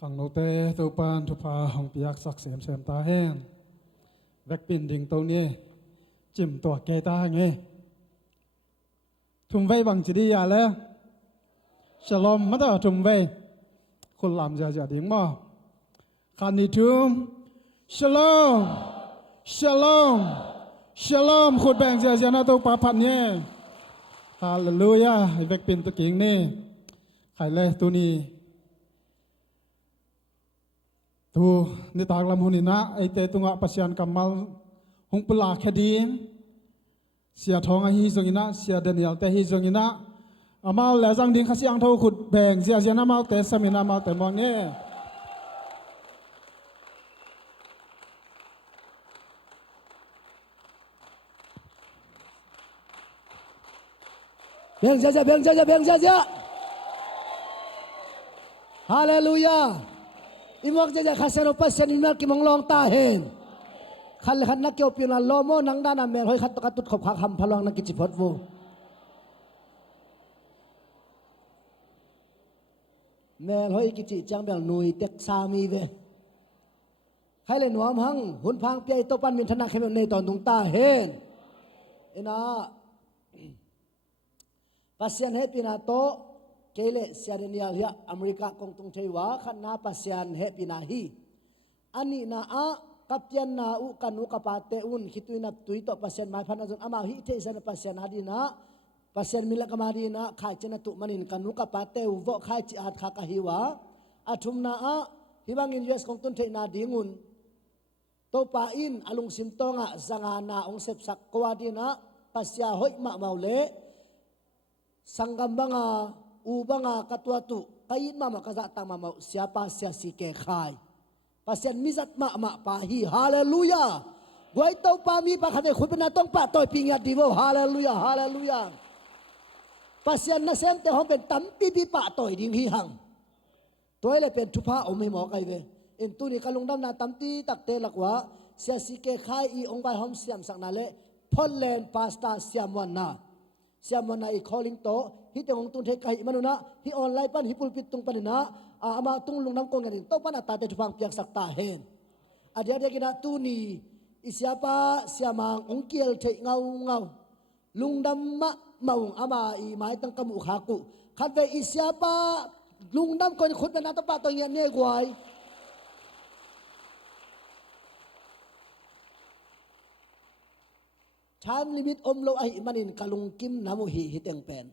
ขังโนเตตัวปานทุพาหงปียักสักเสียมเสียมตาแห้งแวกปินดิ่งตัวนี้จิ้มตัวแกตาไงทุ่มไว้บังจีดียาแล้วฉลองมาต่อทุ่มไว้คนลำจะดิ่งบ่ขันนี้ทุ่มฉลองฉลองฉลองขุดแบ่งจะน่าตัวปาพันเนี่ยฮาเลลูยาแวกปินตัวกิ่งนี่ใครเลยตัวนี้ทูนิตากลำหุนินะไอเตตุงะปัสยันกัมมัลหงปลาคดีเสียทองฮิจงินะเสียเดนิเอลเตฮิจงินะอามาเลจังดิ้งขสิอังเท่าขุดแบ่งเสียนามาเตสมินามาเตมองเนี่ยเบียงเสียเบียงเสียเบียงเสียฮาเลลูยาอิมวกจะขัดเซนอปัสเซนอิมวกกิมงลองตาเห็นขันขันนักเกี่ยวปีนันโลโมนังด้านอเมรอยขัดตะกัดตุดขบขาคำพลังนักกิจพดวูเมรอยกิจจังเบลนุยเต็กซามีเวใครเล่นหัวมังหุ่นพังเปียโตปันมินธนาเข้มในตอนตุงตาเห็นเอ็นะปัสเซนเฮปีนาโตเกเลเซียเดนียลยาอเมริกากงตุงเทวาขันนาปัสยานเฮปินาฮีอันนี้นาอะกับยันนาอุกันุกับปาเตอุนคิตุยนับตุยต่อปัสยานหมายพันธุ์อามาฮิเทสันปัสยานอาดีนะปัสยานมิลกมาดีนะขายเจนตุมันินกันุกับปาเตอุวขายจิอาดขากะฮิวาอาทุมนาอะฮิบังอินยูเอสกงตุนเทนาดีงุนโตปาอินอลุงซิมตงะสังานาองเซปสักกวาดีนะปัสยาหอยมะเมาเลสังกัมบังาubanga katwa tu kain mama kaza ta mama siapa sia sike khai pasien mizat ma pa hi hallelujah goi to pa mi pa khane khupina tong pa toy pingya divo hallelujah hallelujah pasien na sem te hom ben tam pi pi pa toy ding hi hang toy le pen thupa om hi mo kai ve in tu ni kalungdam na tam ti tak te lakwa sia sike khai i ong bai hom siam sak na le phollen pasta siam wan na siam wan na i calling to hi te ong tun the kai manuna hi online pan hi pulpit tung panina ama tung lungnam ko ngani to pan ata te thupang piak sak ta hen adia de kina tu ni isiapa siamang ong kiel the ngau ngau lungdam ma maung ama i mai tang kamu khaku khat ve isiapa lungdam ko khut na to pa to nya ne gwai time limit om lo ai manin kalung kim namu hi teng pen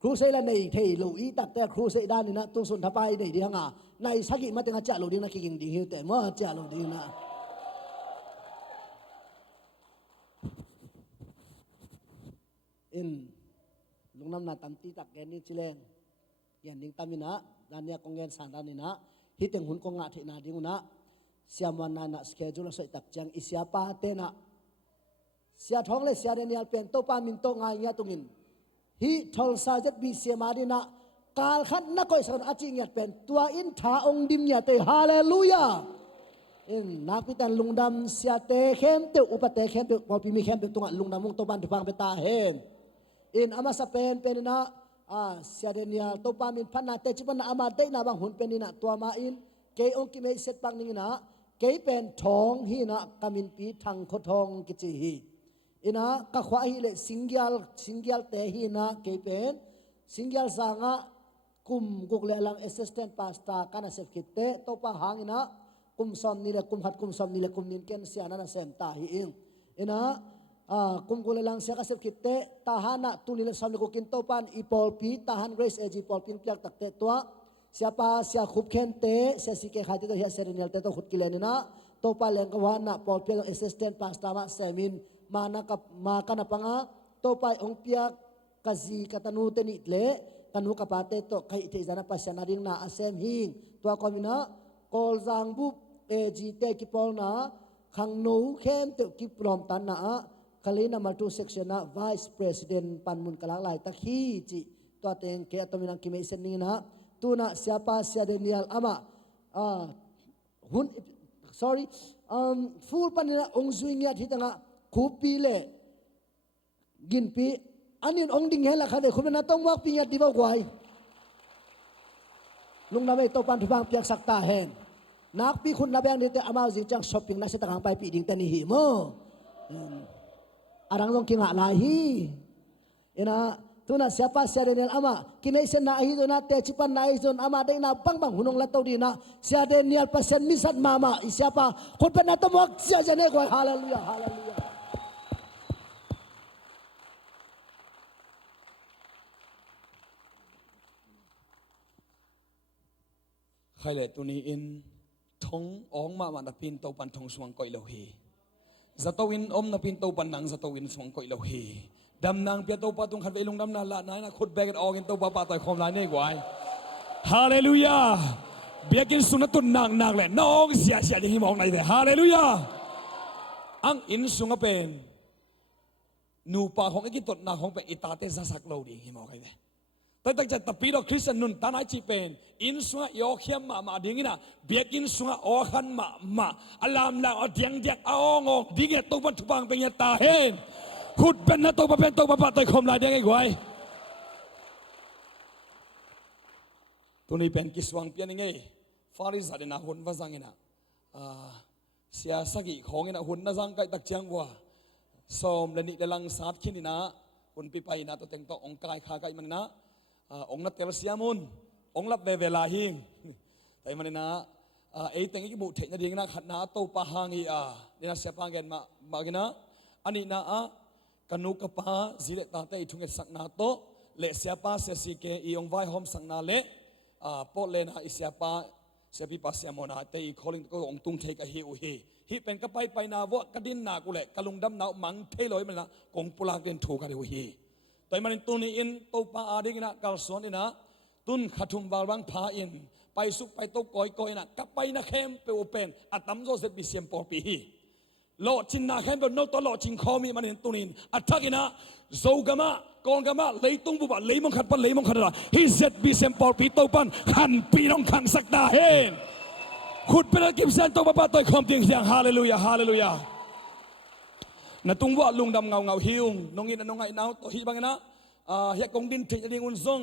ครูเซลในเทโลอีตักแต่ครูเซด้านนี่นะตุสุนทปายในดีฮะในสักิมาเตงจ่าโลดีนะคิงดีฮิวแต่มาจ่าโลดีนะอินลุงน้ำนาตัมตีตักแกนี่ชิเลงยันดิงตามินะด้านเนี้ยกงเงินสารด้านนี่นะฮิตเต็งหุ่นกงงะเทนาดิงนะเสียมันนานะสเกจูลสวยตักจังอิเสียปาเตนะเสียท้องเลยเสียเดนียลเป็นโตปามินโตงายยะตุงินhi Tulsa ZBCM adina kal khat na koi san aching yat pen tua in tha ong dim ya te hallelujah in napitan lungdam sia te khem te upate khem te popi mi khem te tunga lungdam mung to ban thupang beta hen in ama sa pen penina sia denia to pa min phana te chipan ama te na bang hun penina tua ma in ke ong ki me set pang ningina ke pen thong hi na kamin pi thang kho thong ki chi hi ina ka khwa hi le singyal te hi na ke pen singyal sanga kum guk le lang assistant pastor kana sef kitte to pa hangina kum som ni le kum hat kum som ni le kum nin ken sia na sem ta hi ina kum guk le lang sia ka sef kitte ta hana tu ni le som le ko kin to pan i pol pi ta han grace ag pol pin piak tak te to siapa sia khup khen te sia sike khate to hi serenial te to khut kilenina to pa leng ka wana pol pi assistant pastor ma semin mana kap ma kana panga to pai ong piak kazi katanu te ni le kanu kapate to kai te jana pasana ding na asem hing to komina kol jang bu ag te ki pol na khang no khem te ki prom tan na kalina mal 2 section na vice president panmun kalak lai ta khi chi to teng ke atomina ki me sen ni na tu na siapa sia denial ama hun sorry full panina ong zwing ya thitanga kupi le ginpi anin ong ding hela khade khumna tong wak pinya diba gwai ลุงน้ำไอ้ตัวปันทุบางเปียกสักตาเห็นนักปีคุณนับยังนี่แต่อามาจิงจังช้อปปิ้งนักเสตางไปปีดิ่งแต่นี่หิมarang dong kinga lahi ina tuna siapa sia Daniel ama kini sen na hi na te cipan na izon ama dai na bang bang hunong latau di na sia Daniel pasen misat mama siapa khotban na to mok sia jane ko haleluya haleluya khai le tuni in thong ong ma ma na pin to pan thong suang koi lo hi zatowin om na pin to pan nang zatowin suang koi lo hi dam nang pia to pa tung khat ve lungdam na la nai na khut bag ong in to pa pa toi khom lai nei gwai hallelujah biakin sunatun nang nang le nong sia sia ding mong nai de hallelujah ang in sunga pen nu pa khong ki tot na khong pe itate za sak lo ding hi mo kai veแต่ตั้งแต่ปีเราคริสเตียนนุนตาไนจีเป็นอินสุงยอเขียมมาดิ่งนะเบียกินสุงอขันมาอลามลาอเดียงเดียกอองดิ่งตัวปันทุบังเป็นยาตาเห็นขุดเป็นนะตัวปะเป็นตัวปะปะตัวคมลายเดียงไอ้กวยตัวนี้เป็นกิสวังเปียนยังไงฟาริสาเดนะหุ่นว่าจังไงนะเสียสกิของไงนะหุ่นน่าจังไก่ตักเจียงว่าสมและนี่เดลังสาดขินนี่นะหุ่นปีไปนะตัวแต่งตัวองกายขาไก่มันนะองนัดเตลเซียมุนองรับเวลาหิงแต่มันนะไอ้แต่งกี่บุตรเทนดีนะขัดนาโตปะหางอีนี่นะเสียปังกันมากันนะอันนี้นะกันนุกปะจีเลตาเตยทุ่งเอสักนาโตเลเสียปะเสียสีเกอีองไว้หอมสักนาเลปอเลนะอิเสียปะเสียปีปัสเสียมนาเตยคอลิงก็องตุงเทกะฮิวฮิเป็นกะไปนาวะกะดินนากุเลกะลุงดำนาวมังเทลอยมันละกงปุลากเดินถูกกันฮิวฮีแต่มันตุนอินตัวปาอาดิกนะกัลสวนนี่นะตุนขัดทุมบาลบังพาอินไปสุกไปตัวก้อยนะกับไปนะเข้มไปโอเปนอัตตัมโซเซตบิเซียมปอปีฮีโลจินนาเข้มเป็นโนตโลจินคอมีมันอินตุนินอัตทักินะโซกามะกองกามะเลยตุงบุบะเลยมงขัดปันเลยมงขัดละฮิเซตบิเซียมปอปีตัวปันขันปีน้องขังสักดาเฮนขุดเป็นกิมเซนตัวปะตัวคอมติงเสียงฮาเลลูยาฮาเลลูยานาตุงว่าลุงดำเงาหิวน้องอินน้องไงนาวตัวฮิบังนะเฮียกงดินถึงจะดิ้งอุ่นซง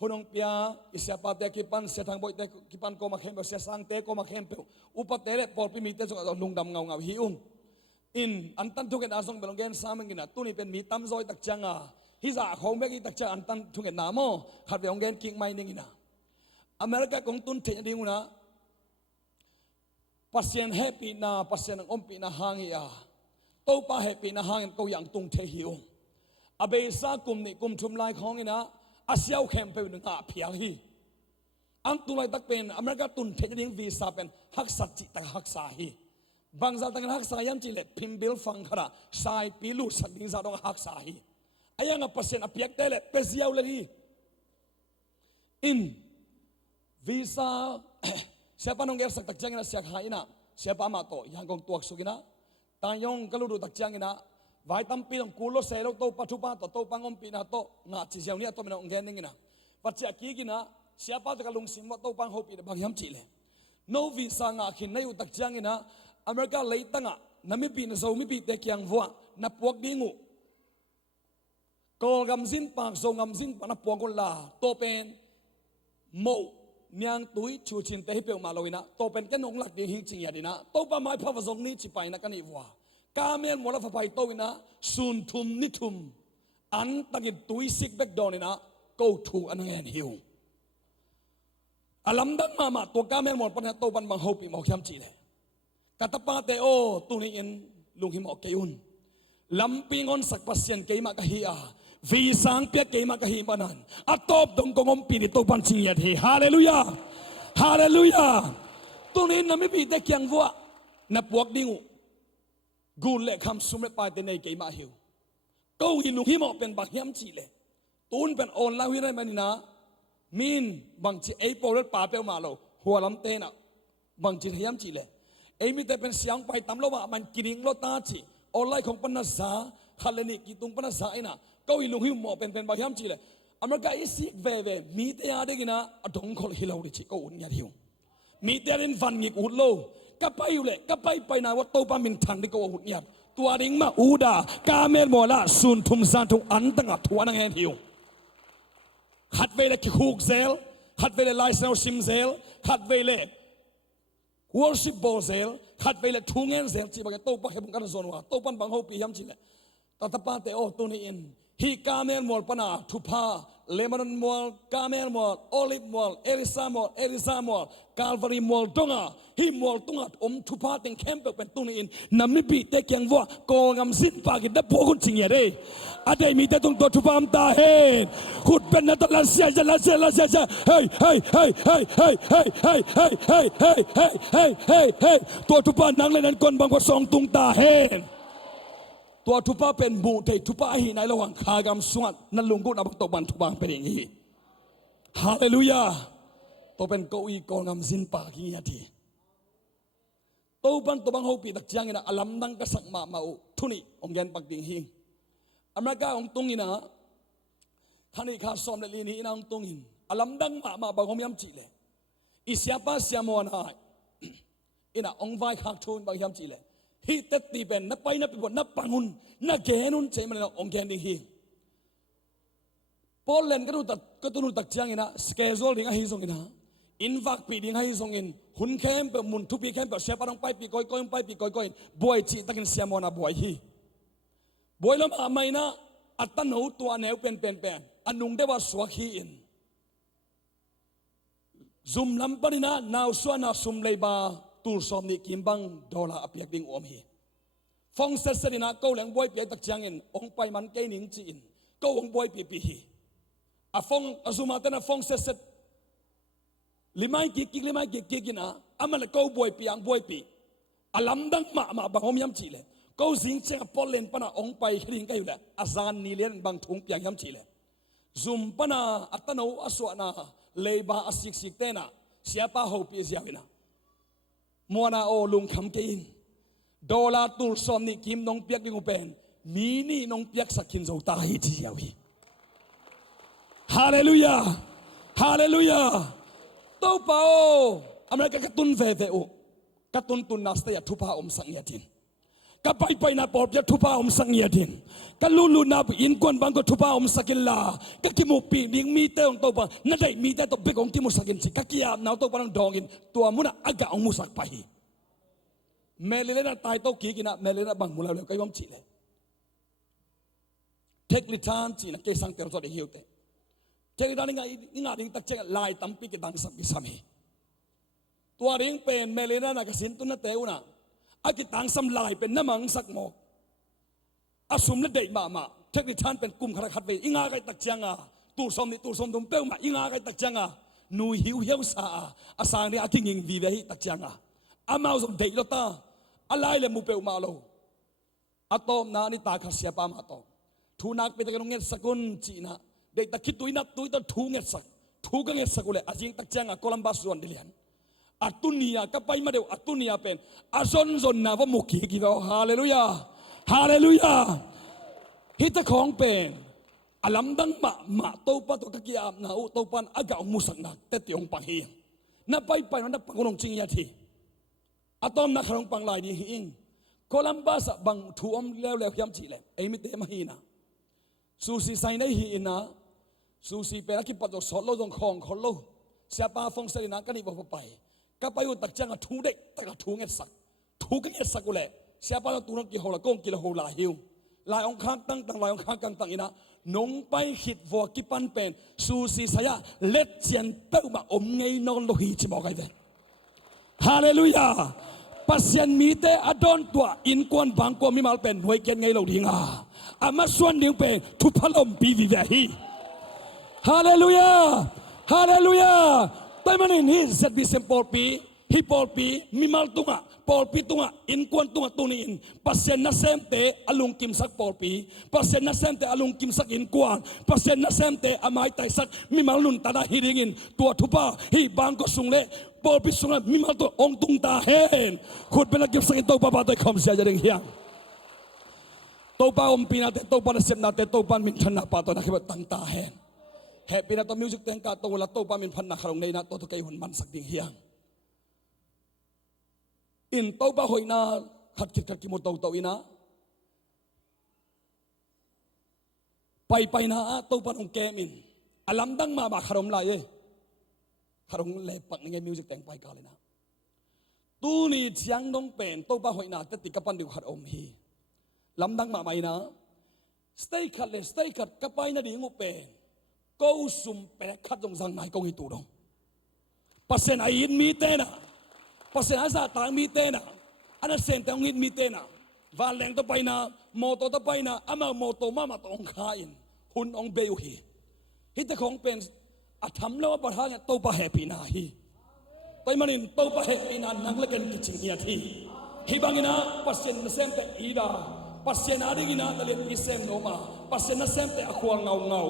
หุ่นองเปียอิสยาปาเตกิปันเสียทางบ่อยเตกิปันโกมาเข้มเปเสียสังเตโกมาเข้มเปอุปเตเรปอลพิมิเตสงลุงดำเงาหิวอินอันตันทุกเอ็นอาซงเป็นองเกนสามังกินะตุนี่เป็นมีตั้มซอยตักจังฮิซาเขาเมกิตักจังอันตันทุกเอ็นนาโมขัดเป็นองเกนกิ่งไม้นิ่งนะอเมริกากงตุนถึงจะดิ้งอุ่นนะปัสเซียนแฮปปี้นะปัสเซียนอมปีนะหางเฮียโตป้าแฮปปี้นะหางก็ยังตุงเทหิวอาเบซากลุ่มนี่กลุ่มชุมลายของนี่นะอาเซียเข้มไปหนึ่งเพียงฮีอันตุลายตักเป็นอเมริกาตุนเทนดิ้งวีซ่าเป็นฮักสัจจิตฮักษาฮีบางจากตักฮักษายันจิเล็พิมบิลฟังขราสายปิลูสัตดิ้งซาดองฮักษาฮีอายังอัปเซนอภิยักเตเล็เปเซียวเลยฮีอินวีซ่าsiapa nong ger sak tak jangina siak haina siapa ma to yang kong tuak sugina tayong kaludu tak jangina vai tampi dong kulo selo to patupa to pangom pina to nga chi siaw ni to mena ong geningina patcha ki gina siapa ta kalung sim to pang hopi de bang yam chi le no visa nga khin nayu tak jangina america leitanga nami pi na zo mi pi te kyang wa na puak dingu kol gam zin pak zo ngam zin pa na puak la to pen mo niang tui chu chin te pe ma loina to pen ken ong lak de hi ching ya dina to pa mai pha zong ni chi pai na kan i wa ka men mo la fa pai to ina sun thum ni thum an tagin tui sik bek don ina go to an ngen hiu alam dak ma to ka men mo pan to pan bang hopi mo khyam chi le katapa te o tu ni in lung hi mo ke un lamping on sak pasien ke ma ka hi a vì sáng biết cái mà cái hình bản an, atop dong kong om pin itu pan sing yat he, hallelujah, hallelujah. Tu ni nami pi te kyang vua, na puak dingu, gun le kham sumre pa te nei cái mà hiu, câu hin lung himo pen bang hiam chi le, tun pen on la hui rai manina, min bang chi ei pol pa pe ma lo, hua lam te na, bang chi hiam chi le, ei mi te pen siang pai tam lo ma man kiring lo ta chi, online kong pan na sa, khaleni kitung pan na sa ina. Kau ilung hiu mo pen bang hiam chi le America isik ve mi te ade gina adong khol hilau ri chi ko un ya hiu mi te rin van ngik ut lo ka pai le ka pai na wa to pa min thang di ko ut nya tua ding ma uda ka men mo la sun thum san thung an tanga thua na hen hiu khat ve le ki khuk zel ขัดเวลไลฟ์สไตล์ซิมเซลขัดเวลworship ball zel khat vele thungen zel chi bang to pa hebung kan zon wa to pan bang ho pi yam chi le ta ta pa te o to ni in hi kamel mol pana thupha lebanon mol kamel mol olive mol erisa mol calvary mol donga hi mol tunga thupha teng camp pen tu ni in namni bi te kyang wa ko ngam sin pa gi da po kun ching ya de adai mi te tung to thupha am ta hen khut pen na ta la sia hey ตัวทุพานังเลยนั้นคนบางคนส่งตุงตาเห็นตัวทุพาเป็นบูเตทุพาหินในระหว่างขากำสวดนั่นลุงกุนับตบันทุบางเป็นอย่างนี้ฮาเลลูยาตัวเป็นเก้าอี้กองำสินปากอย่างนี้ทีตัวบันตัวบางหูปีตักจังนะอลัมดังกษักมาอุทุนี่องยันปักดิ่งหิงอเมริกาองตุงอินะขันอีข้าซ้อมในลีนี้นะองตุงหิงอลัมดังมาบางหยำจีเลยอิสยาปาเสียมวนหายอินะองไว้ขักทุนบางหยำจีเลยฮิตตีเป็นนับไปนับไปบนนับปังหุนนับแกนุนเจมันนะองแกนดิ่งหิงพอเล่นก็ตัวนู้ตักจังอินะสเกจโซลดิ่งหิงส่งอินะอินฟักปีดิ่งหิงส่งอินหุ่นเข้มเป็นมุนทุบีเข้มเป็นเสียปะต้องไปปีก้อยไปปีก้อยบวยจีตักินเสียมวนะบวยฮีบวยแล้วมาไม่นะอัตตันหูตัวแนวเป็นอันนุ่งได้ว่าสวกฮีอินซุมลำปนินะนาวส่วนนาซุมเลยบาตูสอมนี่กิมบังดอลลาร์อภิยักดิ่งอมฮีฟองเสร็จนะก็แหลงบวยเปียตักจังอินองไปมันเกนิงจีอินก็องบวยปีฮีอะฟองอะซุมาเตนะฟองเสร็จลิไม่กินะอามันเลยก็บวยปีอังบวยปีอลัมดังมาบางหอมยำจีเลยก็สิงเชงปอลเลนปนะองไปคดิ้งก็อยู่แหละอาซานนีเลียนบางถุงปียงยำจีเลยซุมปนะอัตโนอสวนาเลยบาอสิกเตนะเสียป้าหูปีเสียวินะมัวนาโอลุงคำเกินดอลลาร์ตุลซอมนี่กิมนองเปียกดิงอุเป็นมีนี่นองเปียกสักกินโจตาฮิจิยาวิฮาเลลูยาฮาเลลูยาตัวเปล่าอเมริกากระตุนเวเวอุกระตุนตุนนัสเตียทุพาสังเงียดินกระไปนาปอบยาทุพาสังเงียดินกระลูนาบอินกวนบางก็ทุพาสักิลลากระกิมุปีนิ่งมีเตองตัวปะนั่นได้มีแต่ตัวเบกองกิมุสักินสิกระกิยามนาวตัวปะนังดองอินตัวมุนะอากาองมุสักไปเมลิเลนะตายตัวกีกินะเมลิเลนะบางมุลาเลยก็ยอมจีเลยเทคลิทานจีนะเกสังเตอร์ตัวเดียวเตเจริญนี่ไงดิ้งตักเจงลายตั้มปีกิดังสักบิสามีตัวดิ้งเป็นเมลินานักสินตุนเตอุนะอากิตังสัมลายเป็นน้ำมังสักหมอกอาสุมและเดย์มาเทคนิคชันเป็นกลุ่มขรักขัดเวอิงาไกตักเจงตูสมดุมเป้ามาอิงาไกตักเจงนูหิวเหี้ยวสาอาสางนี่อากิงิงวีเวหิตักเจงอามาสมเดย์ลตาอะไรเลยมุเป้ามาโลอาตอมนานี่ตาขัดเสียปามาตอทุนักเป็นตะกงเงินสกุลจีนะเด็กตะคิดตัวนับตัวตัวทูเงสักทูก็เงสักเลยอาจิงตักเจงโคลัมบัสส่วนดิเลียนอัตุนียก็ไปมาเดียวอัตุนียเป็นอาซนนะว่ามุขีกี่เราฮาเลลูยาฮาเลลูยาฮิตของเป็นอลัมดังมาโตปะตัวกะกิยามนะอุโตปันอากามุสักนักเตติองปังเฮียนับไปมันนับปังกงจริงยาทีอะตอมนักขนมปังลายดีหิงโคลัมบัสบังทูอมแล้วยำจีเลยไอ้มิเตมาฮีนะซูซีไซน์ได้หินะซูซีเป็นนักกิปัตโตสอดโลดงคองคนโลเสียปาฟงเสรินักกันนี่บอกไปก็ไปอุตักจังทูเด็กตักทูเงสักทูก็เงสักกูแหละเสียปาตัวนั้นกี่หัวละก้งกี่ละหัวละหิวลายองค้างตั้งลายองค้างตั้งอินะนงไปหิดวัวกิปันเป็นซูซีสยาเล็ดเจียนเป้ามาอมไงนอนโลหิตบอกไงเด้ฮาเลลูยาปัสยันมีเตอดอนตัวอินกวนบางกวนมีมาเป็นหน่วยเกณฑ์ไงเราดิ่งอามาส่วนดิ่งเป็นทุพลมปีวิเวหีฮาเลลูยาฮาเลลูยาแต่มันนี่ ZBCM ปอลปีฮิปอลปีมีมาตุงะปอลปีตุงะอินกวนตุงะตุนินปัสยันนัเซมเตอลุงกิมสักปอลปีปัสยันนัเซมเตอลุงกิมสักอินกวนปัสยันนัเซมเตอไม้ไตสักมีมาลุนตาดาฮิริงินตัวทุพาฮิบางก็สุงเล่ปอลปีสุงะมีมาตัวองตุงตาเฮนขุดเป็นลักกิมสักอินโตปาปาตัวคำเสียจะเด้งเฮียงโตปาอมปีนาเตโตปาเซมนาเตโตปามินชนะปาตัวนักเก็บตังตาเฮนแฮปปี้นะตัวมิวสิกเต็งกาโตละโตปามินพันนักขรงในนะตัวทุกไก่หุ่นมันสักดิ่งเฮียงอินโตปาหอยนาขัดกิมุตโตอินะไปนะโตปาองแกมินอลัมดังมาบาขรมลาย ขารงเล่ปักในไงมิวสิกแต่งไปกันเลยนะตู้นี่เชียงน้องเป็นโต๊ะป้าหอยนาแต่ติดกับปันดิวขัดอมฮีลำดังมาไหมนะสเตย์ขัดเลยสเตย์ขัดกับไปนะดิงูเป็นกูสุ่มแปะขัดตรงสังไหนกงอีตูดงปัสเซนอายินมีเตนะปัสเซนอาซาตางมีเตนะอันนั้นเซนแต่องหินมีเตนะวาเลงต่อไปนะโมโตต่อไปนะอามาโมโตมาตองคาอินหุ่นองเบยุฮีฮิตของเป็นอาธรรมแล้วว่าประธานเนี่ยโตปะแฮปีนาฮีแต่มันนี่โตปะแฮปีนานังเล็กกันกิจเฮียทีฮิบังกินะปัสเซนเซมแต่อีดาปัสเซนอาดิกินะตะเลพิเซมโนมาปัสเซนเซมแต่อควงเงา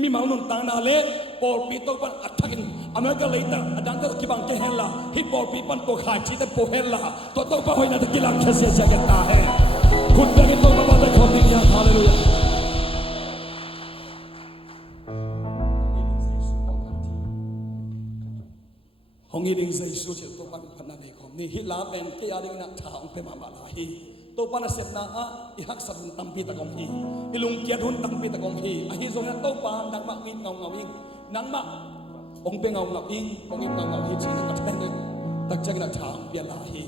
มีมาหนุนตางนาเล่ปอลปีโตปันอัฐกินอเมริกาเลยแต่อดังก็กิบังเกเฮล่าฮิปอลปีปันโตขายชีแต่โปเฮล่าตัวโตปะหอยนาตะกิลังแค่เสียเสียกันตาเฮคุณเป็นกันโตปะปะแต่คนดิ้งยาฮาเลลูยาหงอิงใจสุดเฉตัวปันพันนาเอกนี่ฮิลาเป็นที่อาดิงนักข่าวเป็นมาบาลาฮีตัวปันเสพนาอิฮักสันตัมปีตะกงฮีอิลุงเกียรตุนตัมปีตะกงฮีอหิซงนั้นตัวปันนังมะมินเงาอิงนังมะองเป็นเงาอิงองอิงเงาฮีชีนักแทนเลยตักจังนักข่าวเปียลาฮี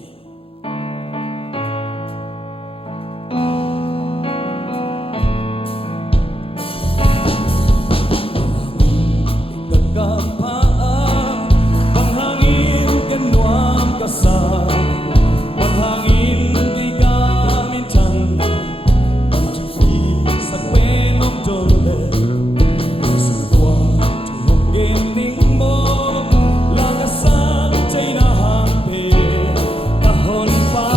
Hon fa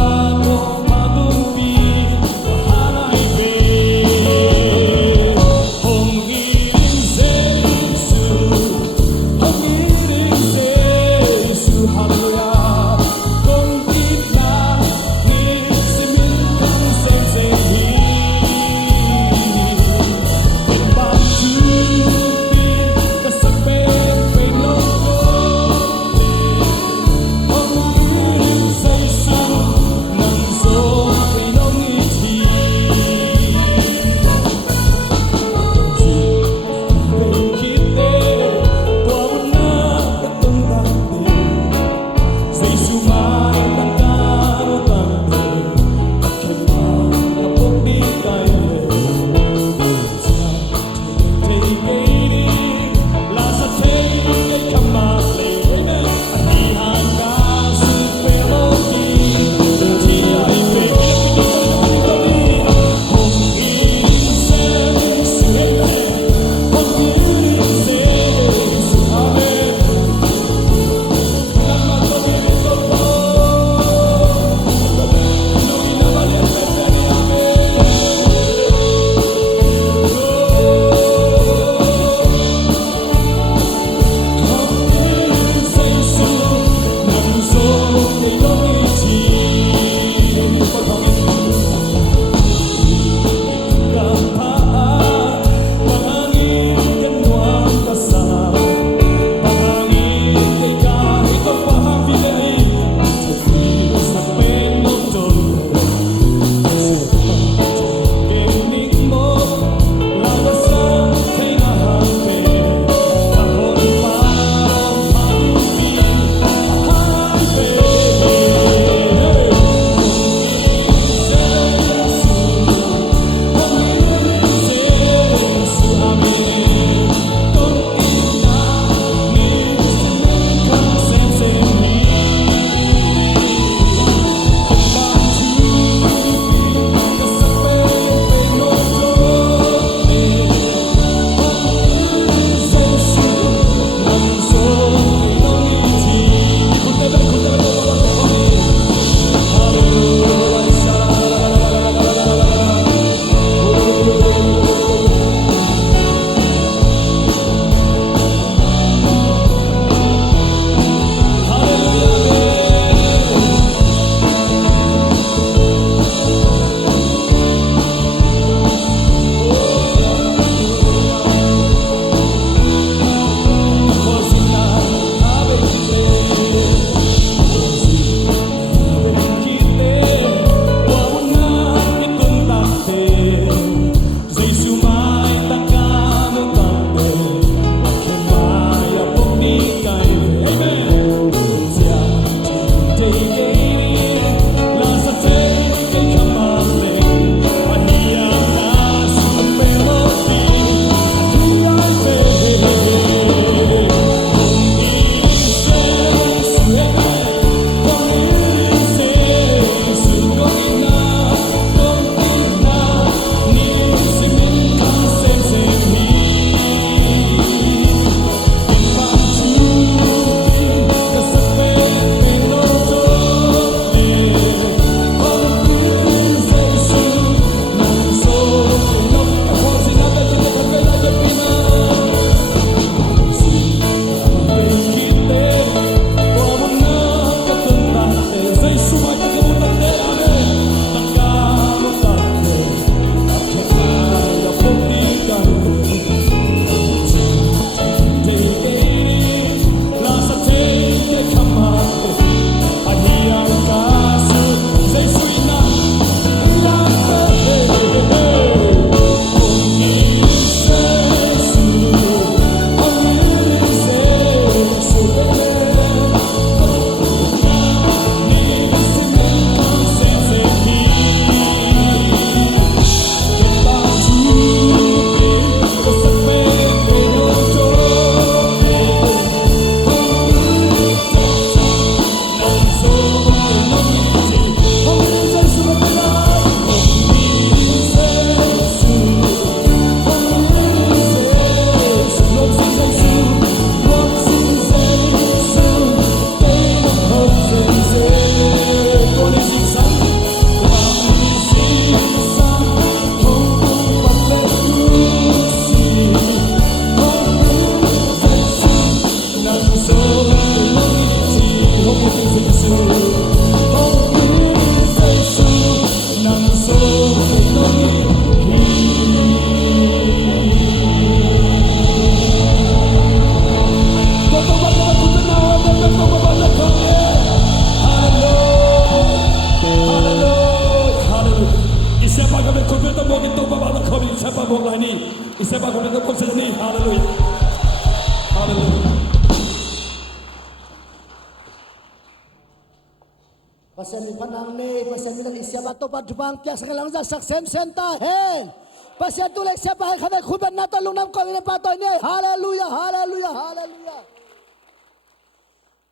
Pasal panang ni, pasal bilang siapa tu pada bang kias sekarang dah saksem senta hen. Pasal tu lek siapa kata kuban nata lungnam kau ini patoi ni. Haleluya, haleluya, haleluya.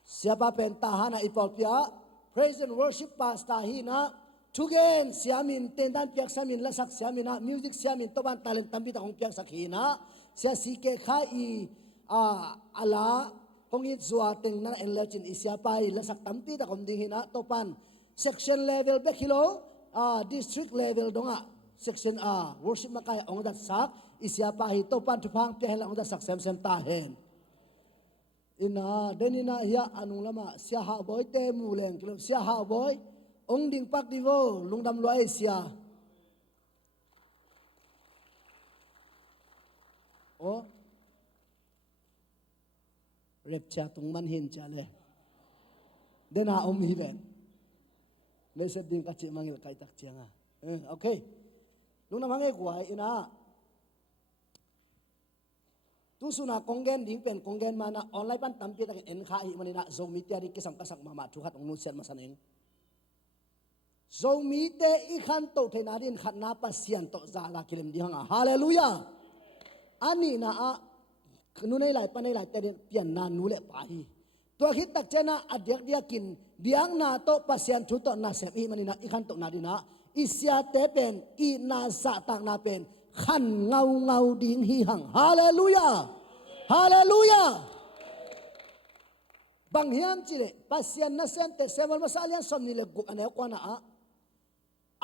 Siapa pentahana ipolpia, praise and worship pastahina, tugen siamin tendan piak siamin lasak siamina, music siamin toban talent tampi takong piak sakhina, sia sike khai ala kongit zua teng na enlargin isiapa lasak tampi takom dingina topan section level bekilo district level donga section worship makai ong dat sak isiapa hi topan tupang pehla ong dat sak sem tahen ina denina ya anung lama sia ha boy te muleng kilo sia ha boy ong ding pak divo lungdam lo ai sia o rep cha tung man hin cha le dena hi len le se ding ka chi mangil kai tak chianga okay lungna mangai kuai ina tu suna konggen ding pen konggen mana online pan tampi tak en kha hi manina zomi te ri kisam kasak mama thu khat ong nu sen masaneng zomi te i khan to thena din khat na pa sian to za la kilem di hanga hallelujah ani na a nunai lai panai lai te pian na nu le pa hi to hit tak chena adyak dia kin diang na to pasian thu to na sem hi manina i khan to na dina isya te pen i na sa tak na pen khan ngau ding hi hang hallelujah hallelujah bang hiam chile pasian na sem te semol masalian som ni le guk ane ko na a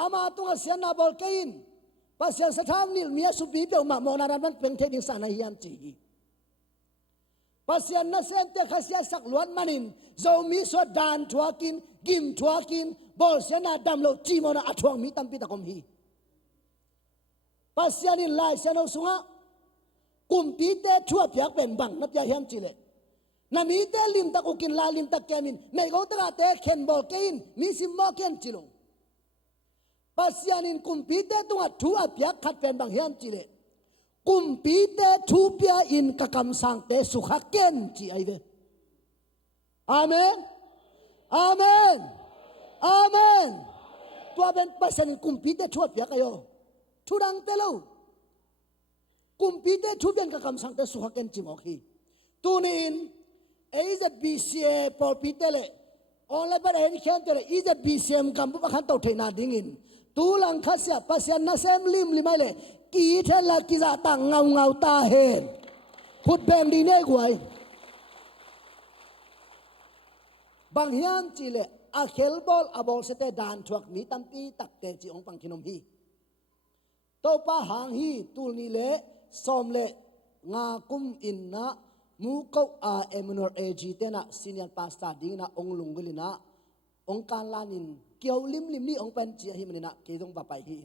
ama tunga sian na bol kain pasian sa thang nil mia su bi pe ma mo na ran peng the ding sa na hiam chi pasian na sem te khasia sak luan manin zomi so dan thuakin gim thuakin bol sena damlo chi mo na athuang mi tampi ta kom hi pasian in lai seno sunga kumpi te thua piak pen bang na pya hiam chile na mi te lim ta ukin la lim ta kemin nei go ta te khen bol kein mi sim mo ken chilong pasian in kumpi te tunga thua piak khat pen bang hiam chile kumpi te thu pia in kakam sang te sukha ken chi ai ve amen amen amen tua ben pasian in kumpi te thua piak ayo thudang te lo kumpi te thu pian kakam sang te sukha ken chi mo khi tunin ZBCM por pitele only but any cantor ZBCM kampu bakhan to thena dingin tu lang khasya pasyan na sem lim limale ki thela ki za ta ngau ta hen phut bem di ne guai bang hiam chile a khel bol abol sete dan thuak mi tampi takte chi ong pang khinom hi to pa hang hi tul ni le som le nga kum in na mu ko eminor ag tena senior pastor dingna ong lungulina ong kan lanin kiau lim ni ong pan chi hi manina ke dong ba pai hi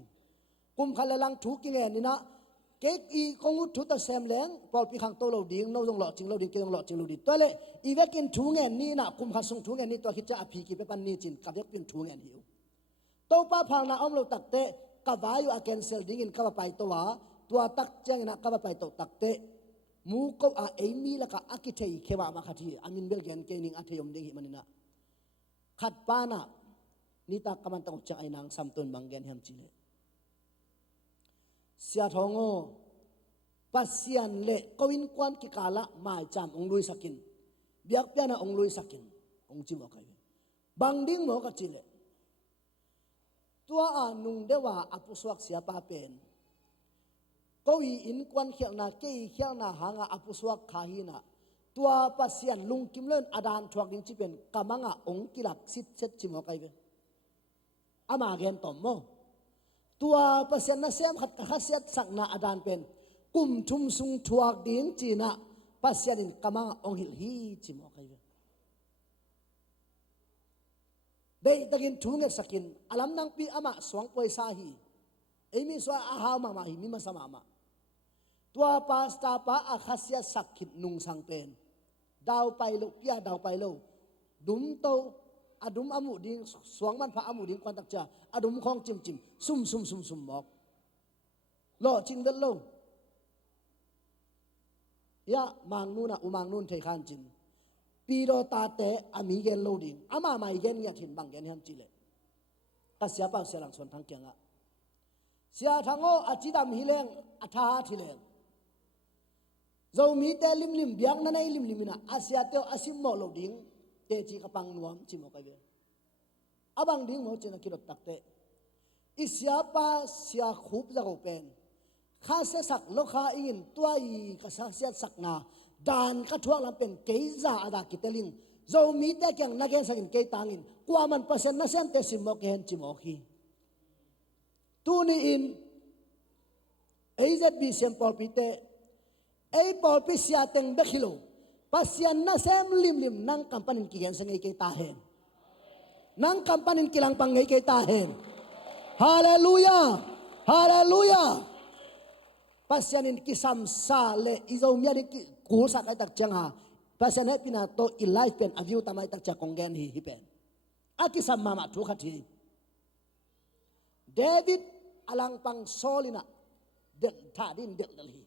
kum khalalang thu ki nge ni na ke i kong thu ta sem leng pol pi khang to lo ding no dong lo ching lo ding ke dong lo ching lo di to le i vekin thu nge ni na kum kha sung thu nge ni to hi cha a phi ki pe pan ni chin ka vek pin thu nge hi to pa phang na om lo tak te ka va yu a cancel ding in ka ba pai to wa tua tak chang na ka ba pai to tak te mu ko emi la ka akithei khewa ma khathi amin bel gen ke ning atheyom ding hi manina khat pa na ni ta kaman ta cha ai nang samtun manggen ham chile sia thongo pasian le kowin kwan ki kala mai cham ong lui sakin biak piana ong lui sakin ong chimo kai bang ding mo ka chile tua nung dewa apuswak sia pa pen kowi in kwan khial na ke khial na hanga apuswak khahina tua pasian lungkim len adan thuak ding chipen kamanga ong kilak sit set chimo kai ve ama gen tom mo tua pasian na sem khat ka set sak na adan pen kum thum sung thuak ding china pasian in kamanga ong hil hi chimo kai ve dei tagin thunge sakin alam nang pi ama swang poi sa hi emi so a ha ma hi mi ma sama ma tua pasta pa a khasya sakit nung sang pen dau pai lo pia dau pai lo dum to adum amu ding swang man pha amu ding kwan tak cha adum khong chim chim sum mok lo ching dal lo ya mang nu na umang nun thei khan chin pi ro ta te ami gen lo ding ama mai gen ya thin bang gen han chile ka sia pa selang son thang kyanga sia thango achidam hileng atha thileng zo mi te lim lim biang na nei lim limina asia te asim mo lo ding te chi kapang nuam chi mo ka ve abang ding mo chena kirot takte isya pa sia khup za go pen kha se sak lo kha in tuai ka sa sia sak na dan ka thuak lam pen ke za ada kiteling zo mi te kyang na gen sakin ke tangin kwa man pasen na sen te sim mo ke hen chi mo khi tu ni in ZBCM Paul Pite ei Paul pi sia teng bekhilo pasian na sem lim lim nang kampanin ki gen sang ke ta hen nang kampanin kilang pang ke ta hen hallelujah hallelujah pasianin kisam sa le izo mya ni ku sa ka tak chang ha pasian he pina to i life pen aviu tamai tak cha kongen hi pen akisam mama thu khathi David alang pang solina del tha din del dal hi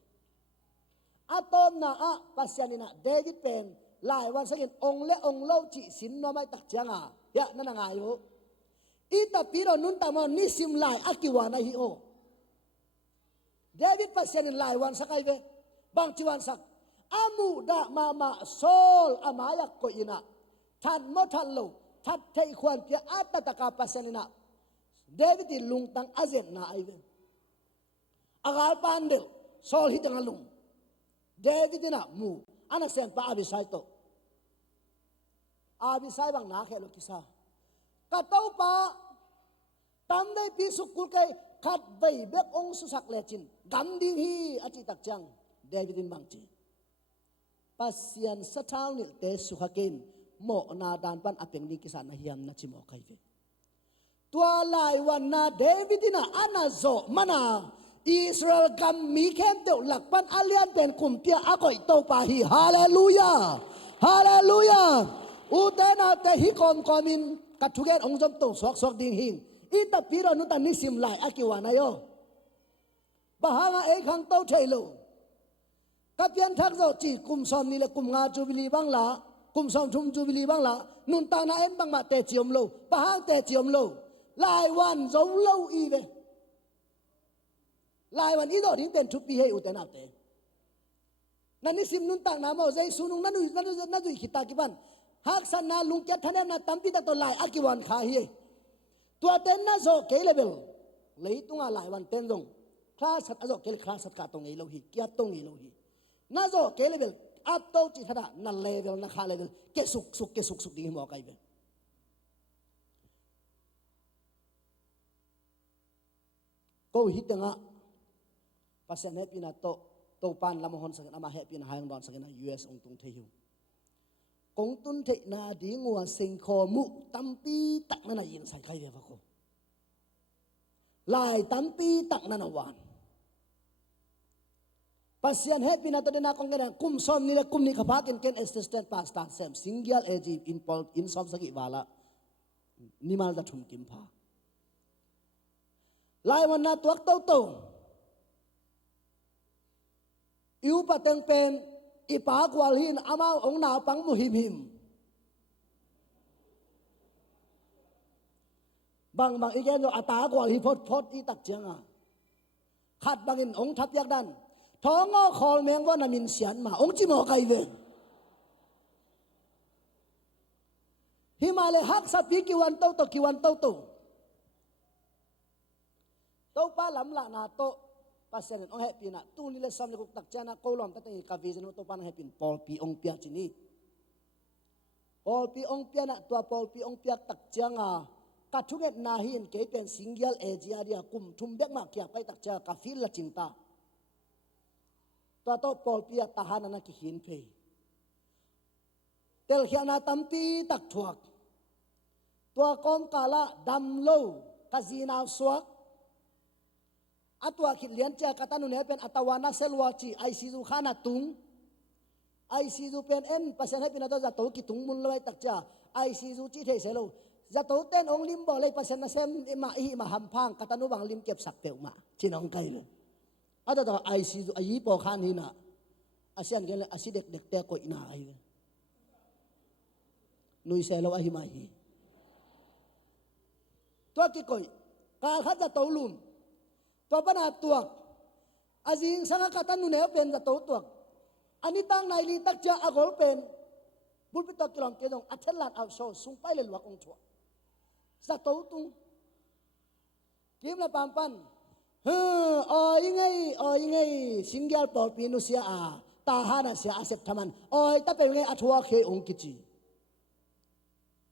atom na a pasianina David pen lai wan sakin ong le ong lo chi sin no mai tak chang ha ya na nga yo ita piro nun tamo ni sim lai akiwana hi o David pasianin lai wan sakai ve bang chiwan sak amu da mama sol amaya ko ina than mo than lo that thei khwan pia ata taka pasianina David in lungtang azen na ai ve agal pandel sol hitang alung David na mu ana sen pa abisai to abisai bang na khelo kisa ka tau pa tam dai pi sukul kai khat bai bek ong su sak le chin gam ding hi achi tak chang David in bang chi pasian sathau ni te su khakin mo na dan pan apeng ni kisa na hiam na chimo kai ve tua lai wan na David na ana zo mana Israel gam mi kem to lakpan alian pen kumpia akoi to pa hi hallelujah hallelujah utena te hi kom komin kathugen ongjom to sok ding hing ita piro nu ta nisim lai akiwana yo bahanga e khang to thailo kapyan thak zo chi kum som ni le kum nga jubilee bangla kum som thum jubilee bangla nun ta na em bang ma te chiom lo bahang te chiom lo lai wan zo lo i ve lai wan i do ding ten thu pi he utena te na nisim nun ta na mo zai sunung na du khita ki ban hak san na lung kya thane na tampi ta to lai akiwan kha hi tua ten na zo ke level lei tunga lai wan ten zong class at azo ke class at ka tong ei lo hi kya tong ei lo hi na zo ke level up to chi thada na level na kha level ke suk ding mo kai ve ko hi tanga pasen happy na to pan lam hon sang ama happy na hayang don sang na US ong tung thei hu kong tun thei na ding wa sing kho mu tampi tak na yin sai kai ve va ko lai tampi tak na wan pasian happy na to na kong na kum som ni la kum ni khapa ken assistant pastor sam single ag in som sagi wala nimal da thum kim pha lai wan na tuak to iu pateng pen ipa kwal hin amao ong na pang mu him bang igen yo ata kwal hi phot i tak changa khat bangin ong thap yak dan thongo khol meng wa namin sian ma ong chi mo kai ve himale hak sa pi ki wan to pa lam la na to pasen ong happy na tu ni le sam le kuk tak chana kolom ta te ka vision to pan happy Paul pi ong pia chini Paul pi ong pia na tua Paul pi ong pia tak changa ka thuget na hin ke pen single age area kum thum bek ma kya kai tak cha ka feel la chinta to Paul pi ta hana na ki hin phe tel khia na tampi tak thuak ตัวกอมกาละดำโลกาจีนาวสวกอัตัวขิดเลียนเจกตันุเนเป็นอัตวานาเซลวาจีไอซีจูขานาตุงไอซีจูเป็นเอ็นปัสยันให้เป็นอัตจะโตกิตุงมุนลอยตักจ้าไอซีจูจีเทเซโลจะโตเต้นองลิมบ่เลยปัสยันนาเซมมาอีมาหัมพังกตันุบังลิมเก็บสักเปียวมาจีนองไกเลยอัตตัวไอซีจูอายีปอขานีน่ะอาเซียนกันเลยอาศิเด็กเด็กแต่ก็อินาไอนุยเซโลอาฮิมาฮีตัวกิกอยการขัดจะโตลุมตัวปัญหาตัวอาจิงสังกัดตันนุเนวเป็นจะโตตัวอันนี้ตั้งในลีตักจะอากอลเป็นบุญพิตกิลอมเกดงอัชลัดเอาโซสุงไปเลยหลวงองค์ชัวจะโตตุงกิมละปัมปันอ๋อยังไงสิงเกลปอปีนุเสียตาหานะเสียอาเซปทมันตาเป็นไงอัทวะเคองกิจี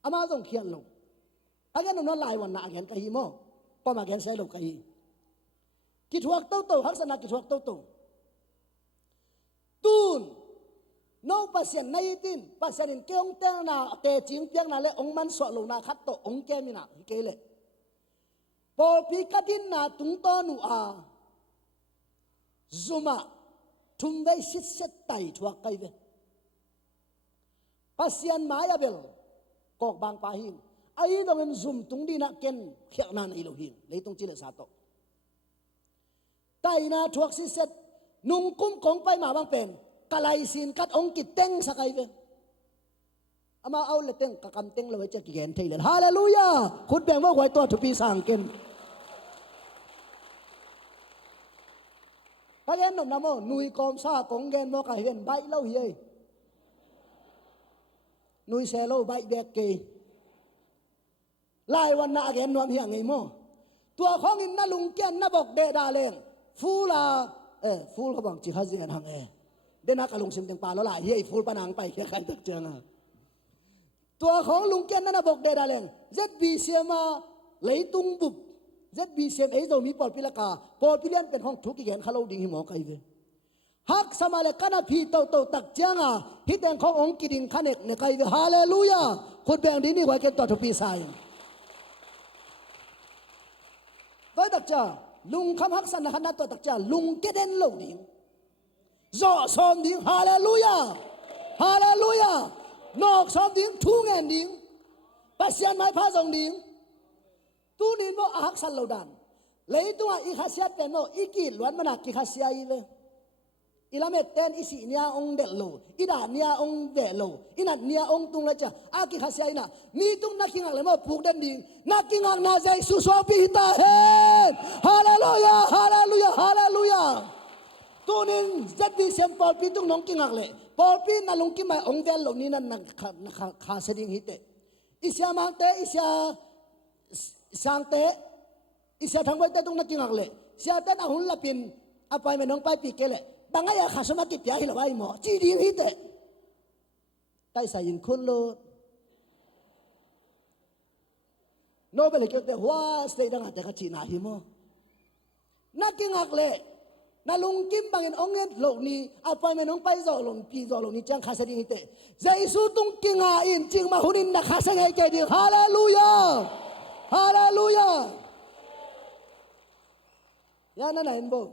อามาต้องเขียนลงอาการนั้นหลายวันนะอาการกะฮิโมพอมาอาการใส่ลงกะฮิกิจวัตรโตหักษณะกิจวัตรโตตูนน้องปัสยันในตินปัสยันเกี่ยงเตนาเตจิงเปียงนาเลองมันสวลงนาขัดโตองแกมินาเกเลพอพิกัดินนาตุงตอนูซุมาทุมเวสิเซตไตทวักไกเวปัสยันมายาเบลกอกบางปาหิมไอ้ตรงนั้นซุมตุงดีนักเก็นเขียนนานอิโลหิมเลยตรงจิเลสาโตไตนาทวักสิเซตนุ่งกุ้มของไปมาบางเป็นกะไลสินกัดองกิเต็งสักไอเวอามาเอาเลยเต็งกะกำเต็งเลยจะกี่แกนเทเลนฮาเลลูยาคุณแบ่งว่าไว้ตัวทุปีสังเกนพระเย็นนมน้ำโมนุยกอมซากงเกนโมกะเห็นใบเล่าเฮยนุยเซโลใบเบกเกลายวันน่าเกนนวมเฮียงไงโมตัวของอินน่าลุงเกียนน่าบอกเดดาเลงฟูลาฟูลเขาบอกจิฮาเซียนหังเดนักลุงซิมเต็งปาแล้วล่ะเฮ้ยฟูลปนังไปแค่ใครตักเจงตัวของลุงเกียนนั่นบอกเดดาเลง ZBCM เลยตุงบุบ ZBCM ไอ้ตัวมีปอดพิลากาปอดพิเลียนเป็นห้องทุกข์แกนเขาเราดิ่งหิมอไกเวฮักสมาเลกันอพีโตตักเจงฮิตแดงขององค์กิดิงขันเอกในไกเวฮาเลลูยาคนแบ่งดีนี่ไว้เก็บตัวทุกปีสายไว้ตักเจลุงคำฮักสันนะขนาดตัวตักเจลุงเกเดนโลดิ่งจ่อซ้อมดิ่งฮาเลลูยาฮาเลลูยานอกซ้อมดิ่งทุ่งเงินดิ่งปัสยันไม้พาส่งดิ่งตู้ดินว่าฮักสันโลดันเลยตัวอีข้าเสียเป็นโมอีกีล้วนมันหนักกี่ข้าเสียอีเวอีละเม็ดเต้นอีสีเนียองเดลโลอีด่าเนียองเดลโลอีนัดเนียองตุงละจ้ะอากี่ข้าเสียอีน่ะมีตุงนักกิงอักเลยมาผูกเดินดิ่งนักกิงอักนาใจสุสวาปิตาเฮฮาเลลูยาฮาเลลูยาฮาเลลูยาตัวนึงจัดดีเซมปอลปีตุงน้องกิงอักเลยปอลปีนั่นลงกิมาองเดลโลนี่นั่นนักขาเสดิงฮิตเตอิเสียมังเตอิเสียสังเตอิเสียทั้งไว้เตตุงนักกิงอักเลยเสียเต้นอาหุ่นละปินอภัยไม่น้องไปปีเกเลยบางอย่างข้าสมัครกิจยาหิลวายหมอจีดีฮิตเตใต้สายินคนโลโนเบลเกี่ยวแต่หัวสเตย์ดังแต่กจีนาหิโมนักกิงอักเลยนาลุงกิมบางอย่างองเงินโลกนี้เอาไปไม่น้องไปจอลงปีจอลงนี้จังข้าสดิงฮิตเตใจสู้ตุงกิงอาอินจิงมาหุนินนักข้าสไงใจดีฮาเลลูยาฮาเลลูยายานั่นไหนบ่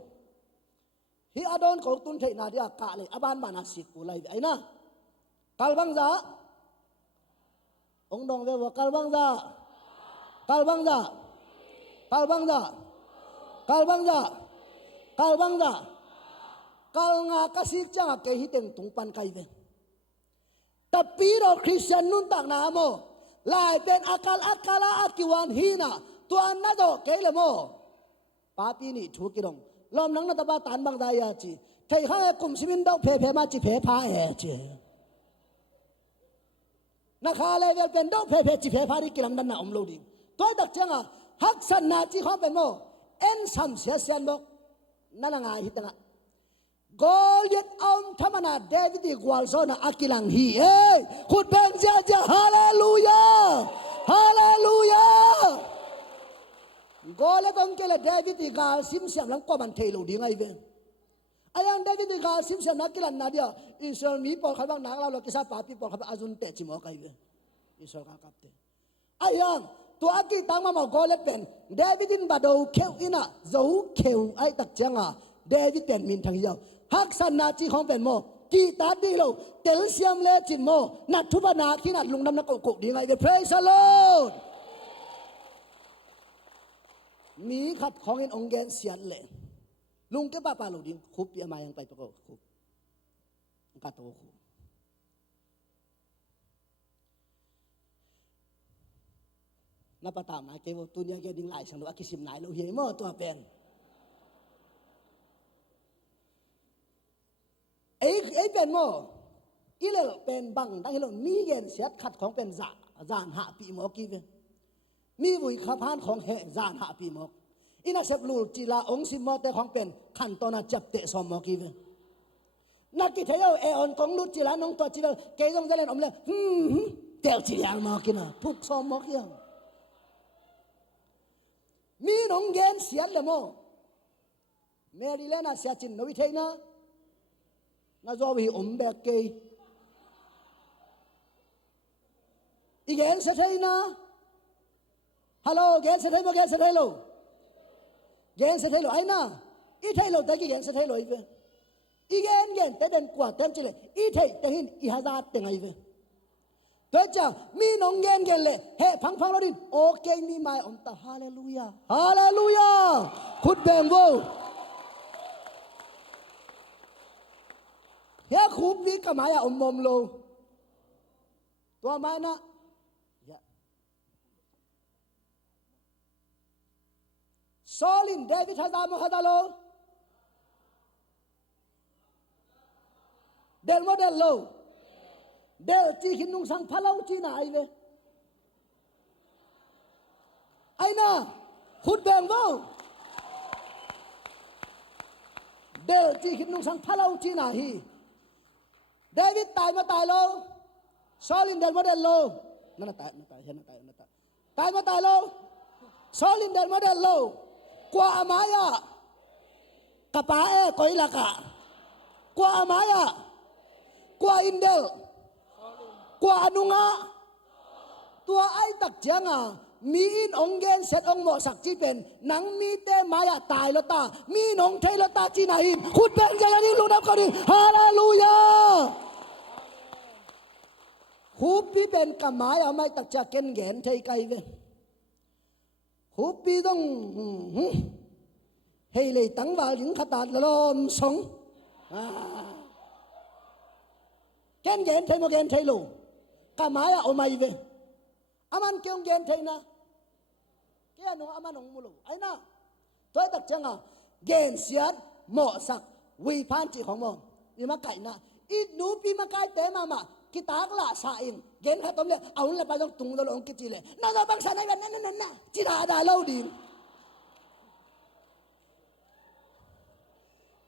ที่อาดอนของตุนเทนาเดียกะเลยอาบานมานาสิกุไลไอ้นะกัลบังซาองดองเววกัลบังซากัลบังซากัลบังซากัลบังซากัลบังซากัลงากสิจังเกหิเต็งตุงปันไกเวแต่ปีเราคริสเตียนนุ่นต่างนาโมลายเป็นอาการอากิวันฮีนะตัวนั้นโดเกลโมป้าปีนี่ถูกกิดงลมนังนัตบาตันบางดายาจีไทยข้างกลุ่มสิมินดอกเพมาจีเพพาจีนักข่าวเลยเป็นดอกเพจีเพพาที่กิลังดันน่าอมโลดิตัวดักจังฮักสันนาจีเขาเป็นโมเอ็นซัมเสียเซียนบอกนั่นง่ายฮิตงะกอลยัดอมธรรมนาเดวิดกวาลโซนาอากิลังฮีขุดเบงเจ้าฮาเลลูยาฮาเลลูยากอลต้องเกลเดวิดกาซิมเซียมหลังก็มันเทโลดีไงเว้ยไอ้ยังเดวิดกาซิมเซียมนักกีฬานาเดียอิสราเอลมีปอลขับบังนักเราเราคิดซาปาปีปอลขับอาจุนเตจิมอไกเว้ยอิสราเอลขับเต ไอ้ยังตัวอากีตั้งมาหมอกอเล็ดเป็นเดวิดินบาดูเขียวอินะเจ้าเขียวไอ้ตักเจียงอ่ะเดวิดเป็นมินทางเดียวฮักสันนาจีของเป็นโมกีตาดีโลเตลเซียมเลจินโมนัดทุบนาที่นัดลุงดำนักกุกดีไงเว praise the Lord มีขัดของเอ็นองเกนเสียนเลยลุงก็ป้าเราดิ้งคุบยังมายังไปประกอบคุบกัดตัวคุบนับประตามนายเกวตุนยังเกดิ้งไหลสังดูอากิสิมไหนเราเหี้ยมั่วตัวเป็นไอ้เป็นโมอีเลเป็นบังตั้งให้เรามีเงินเสียขัดของเป็นจานหาปีหมอกีเวมีบุยขับพานของเหจานหาปีหมอกอินาเซบลูจีลาองสิมอเตของเป็นขันตอนาจับเตะสมหมอกีเวนักกิเทียวเอออนของลูจีลาน้องตัวจีลาเกยงจะเล่นอมเลยเตียวจีลาหมอกินะทุกสมหมอกีมีน้องเงินเสียเลยโมเมริเลน่าเสียจินนวิเทนะน่าจะวิอมเบกเกยอีเงินเสียเทนะฮัลโหลเงินเสียเทโมเงินเสียเทโลเงินเสียเทโลไอ้น่ะอีเทโลแต่กี่เงินเสียเทโลอีเวอีเงินแต่เดินกว่าเต็มจิเลยอีเทแต่หินอีฮาซาเต็งไอเวตัวจ้ามีน้องเงินเลยเฮ้พังเราดิโอเคนี่ไม่อมตาฮาเลลูยาฮาเลลูยาขุดเบงโวเฮ้ขุบมีกมาอย่าอมมโลตัวไม่นะซอลินเดวิดฮาดามฮาดาโลเดลโมเดลโลเดลจีขินนุงสังพะเลาจีน่าไอเวไอน่ะขุดเบงโวเดลจีขินนุงสังพะเลาจีน่าฮีเดวิดตายมาตายโลซอลินเดลโมเดลโลนั่นตายเห็นตายตายมาตายโลซอลินเดลโมเดลโลกว่าอามายะกะปาเอคอยลักะกว่าอามายะกว่าอินเดลกว่าอนุงะตัวไอตักเจียงอ่ะมีอินองเกนเสร็จองหมอสักจีเป็นหนังมีเตมายะตายแล้วตามีนองเทลตาจีนาอินขุดเป็นอย่างนี้ลูกนับก็ดีฮาเลลูยาคูปีเป็นกะมายะไม่ตักจะเกนเกนเทไกเวคูปีต้องให้เลยตั้งว่าหญิงขตาลมสงเกนเกนเทโมเกนเทโลกะมายะโอไม่เวอามันเกี่ยงเกนเทนะเกี่ยนงอามันนงมุลไอ้น่ะตัวตักจังอ่ะเกนเสียดหมอสักวิพานจีของมองนี่มาไก่นะอีหนูปีมาไก่เตะมากิตากละสาอิงเกนขัดตมเลยเอาเลยไปต้องตุงตลงกิจิเลยน่าจะบังสันในวันนั้นน่ะจิตาดาเล่าดี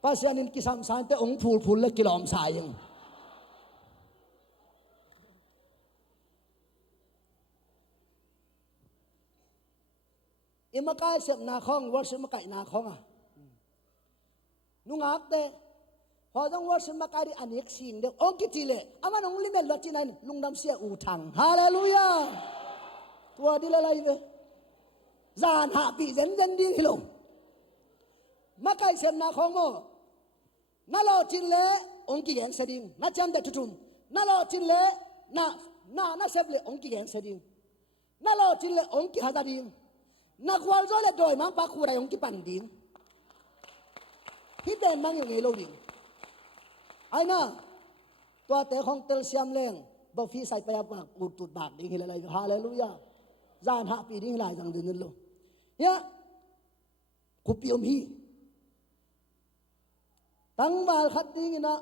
ภาษานินกิสามสานแต่องพูลเลยกิลอมสายิงอิมากายเสพนาคองวัดสมกายนาคองอ่ะนุ่งอักเตะพอต้องวัดสมกายดิอันนี้สิ่งเดียวองกิจิเลอามันองลิเมลลัจินัยลุงดำเสียอูทังฮาเลลูยาตัวดีละไรเวจานหาปีเซนดิ้งฮิโลมาไกเสพนาคองโมนั่นเราจินเลองกิเกนเสดิงนั่นจำเด็ดทุนนั่นเราจินเลน่าเสพเลองกิเกนเสดิงนั่นเราจินเลองกิฮาดาดิงนักวอลโซเลดอยมังปาคูไรองกิปันดิงที่เดินมังอยู่ไงโลดิงไอ้น่ะตัวเตะของเตลเซียมเล้งบ่ฟีใส่ไปยับอุดตุดบากดิงเฮลอะไรฮาเลลูยาจานหาปีดิงหลายจังดินนั่นโลเนี่ยคุปยมฮีตั้งมาขัดดิงนะ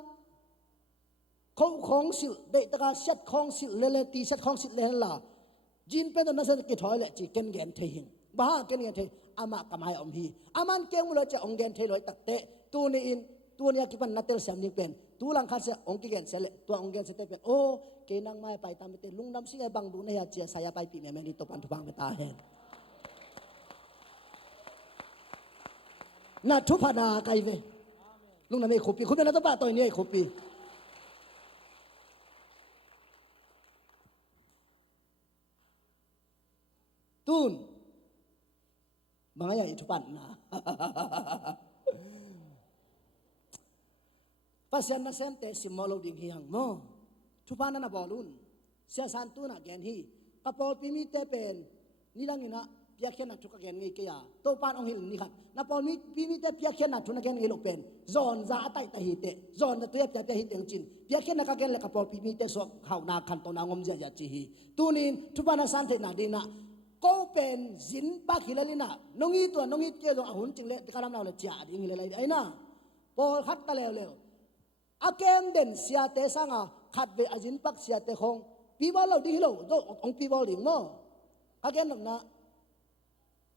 เขาของสิเด็กตะการเซ็ตของสิเลตีเซ็ตของสิเลล่ะจีนเป็นตัวนั้นเสร็จกิถอยเลยจีเกนเกนเทียงบ้าเกนเกนเทอามากำไมอมฮีอามันเกี่ยวมุลจะองเกนเทลอยตักเตะตัวนี้อินตัวนี้กี่ปันนัตเตลเซมนี่เป็นตัวหลังคันเสองกิเกนเสร็จตัวองเกนเสร็จเป็นโอ้เกนังไม่ไปตามไปเตะลุงดำสิ่งไอ้บังดูเนี่ยเจียสายไปปีแม่แม่นี่ตบปันทุบังไปตาเห็นน่าทุพนาไกเวลุงดำไม่ขบปีคุณเป็นนักตบะตัวนี้ขบปี ตุนบางอย่างทุปันนะภาษาหน้าเซมเตสิมอลดิ้งฮีหังโมทุปันนั่นบอลุนเสียสันตุนะแกนฮีกระปอลพิมิเตเป็นนี่ดังนี้นะเปียกเขียนนักทุกแกนงี้เกียโตปานองหิลนี่ขัดนับปอลมีพิมิเตเปียกเขียนนักทุกแกนงี้ลูกเป็นจอนซาไตตะฮิเตจอนจะตัวเปียกฮิเตงจินเปียกเขียนนักแกนเลยกระปอลพิมิเตสวกข่าวนาขันตนางมเจียจีฮีตูนินทุปันสันเทนาดีนะก็เป็นสินปากหิเลลินะน้องอีตัวน้องอีเกี่ยวกับหุ่นจริงเลยการนำเราเลยจ่าดิ่งเลยไอ้น่ะพอขัดตะเลวเลวอาเกมเด่นเสียเตสังอ่ะขัดเวอจินปักเสียเตคงปีบอลเราดิ่งเราตัวองปีบอลดิ่งมั้งอาเกมหนักนะ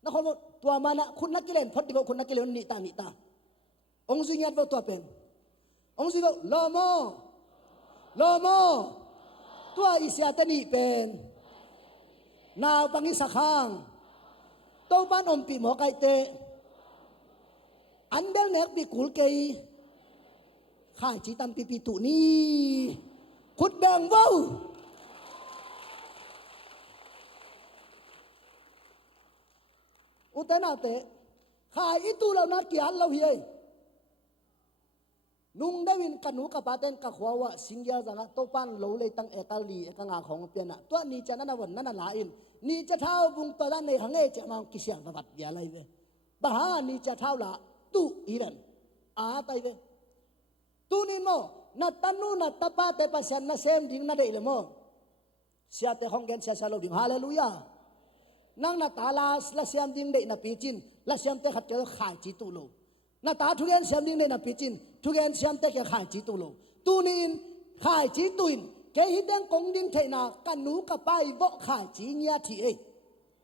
นักคนตัวมานะคุณนักกีฬาพอดีก็คุณนักกีฬานิตาองค์สุญญาตัวตัวเป็นองค์สุญญาโลโมตัวอิเสียเตนี่เป็นนาวปังอิสักขังโตบ้านอมปีหมอไก่เตอันเดลเนกปีกุลเกยข้าจีตัมปีตุนี่ขุดแดงว้าวอุตนาเตข้าอิตูเรานักกีฬาเราเฮียนุ่งได้วินกันหนูกับปาเต้นกับขวาวะสิงยาจังโตปันโลเลยตั้งเอกาลีเอกงาของเปียนะตัวนี้จะนั่นวันนั่นหลายอินนี่จะเท่าบุงตัวด้านในหังเอจะมากิเสียงบัดยาอะไรเว้บ้านี่จะเท่าละตู้อีรันไตเว้ตู้นี่โมนัดตันนูนัดตาปาเตปัสยันนัเซมดิ่งนัดเอเลโมเสียเตของเกนเสียสาลดิ่งฮาเลลูยานั่งนัดตาลาสละเสียมดิ่งเดนับปีจินละเสียมเตขัดเจอขายจีตุโลนัดตาทุเรียนเสียมดิ่งเดนับปีจินทุเรียนเสียมเตแกขายจีตุโลตู้นี่ขายจีตุนแกฮิดังกงดิ่งเทนากันหนูกับไปวะขายจีเนียทีเอ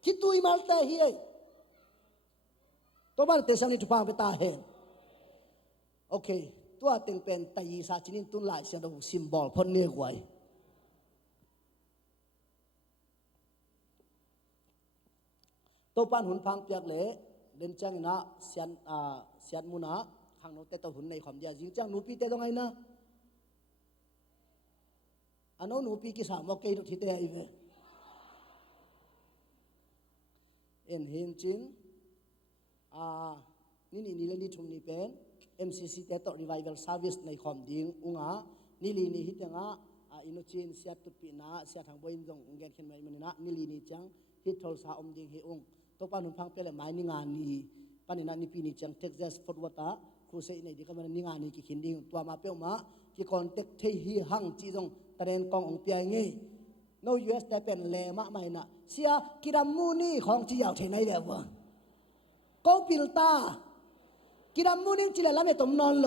คิดตุยมาลเตเฮียตัวบ้านเตสัมนิทุพังไปตาเห็นโอเคตัวเต็งเป็นตายีสาจินินตุนหลายเสียงดูซิมบอลพ่นเนื้อไว้ตัวบ้านหุ่นพังเปียกเละเดินจังนะเสียนมุนะข้างโน้นแต่ตัวหุ่นในความยาจริงจังหนูปีเตตรงไหนนะอันนั้นหนูปีกิสามว่าเกย์ที่เตะอีเวเอ็นเห็นจริงนี่เลนี่ทุ่มนี่เป็น MCC เตต่อ Revival Service ในความดิ่งอุงานี่ลีนี่ฮิตยังอินุจินเสียตุปีนะเสียทางบอยน์จงเงินขึ้นมามันนะนี่ลีนี่จังฮิตทอลซาดิ่งเฮองตัวปานุพังเปล่าไม่นี่งานนี่ปานินานี่ปีนี่จัง Texas Fort Worth ครูเซนี่ดีก็มันนี่งานนี่กินดิ่งตัวมาเปล่ามากิคอนเทคเทฮีหังจีจงตะเรนกององเปียงี้ no US แต่เป็นเลมะไม่นะเสียกิรามมูนี่ของจีเอาเทนไหนเดี๋ยววะก็ปิลตากิรามมูนี่จีละละไม่ต้มนอนโล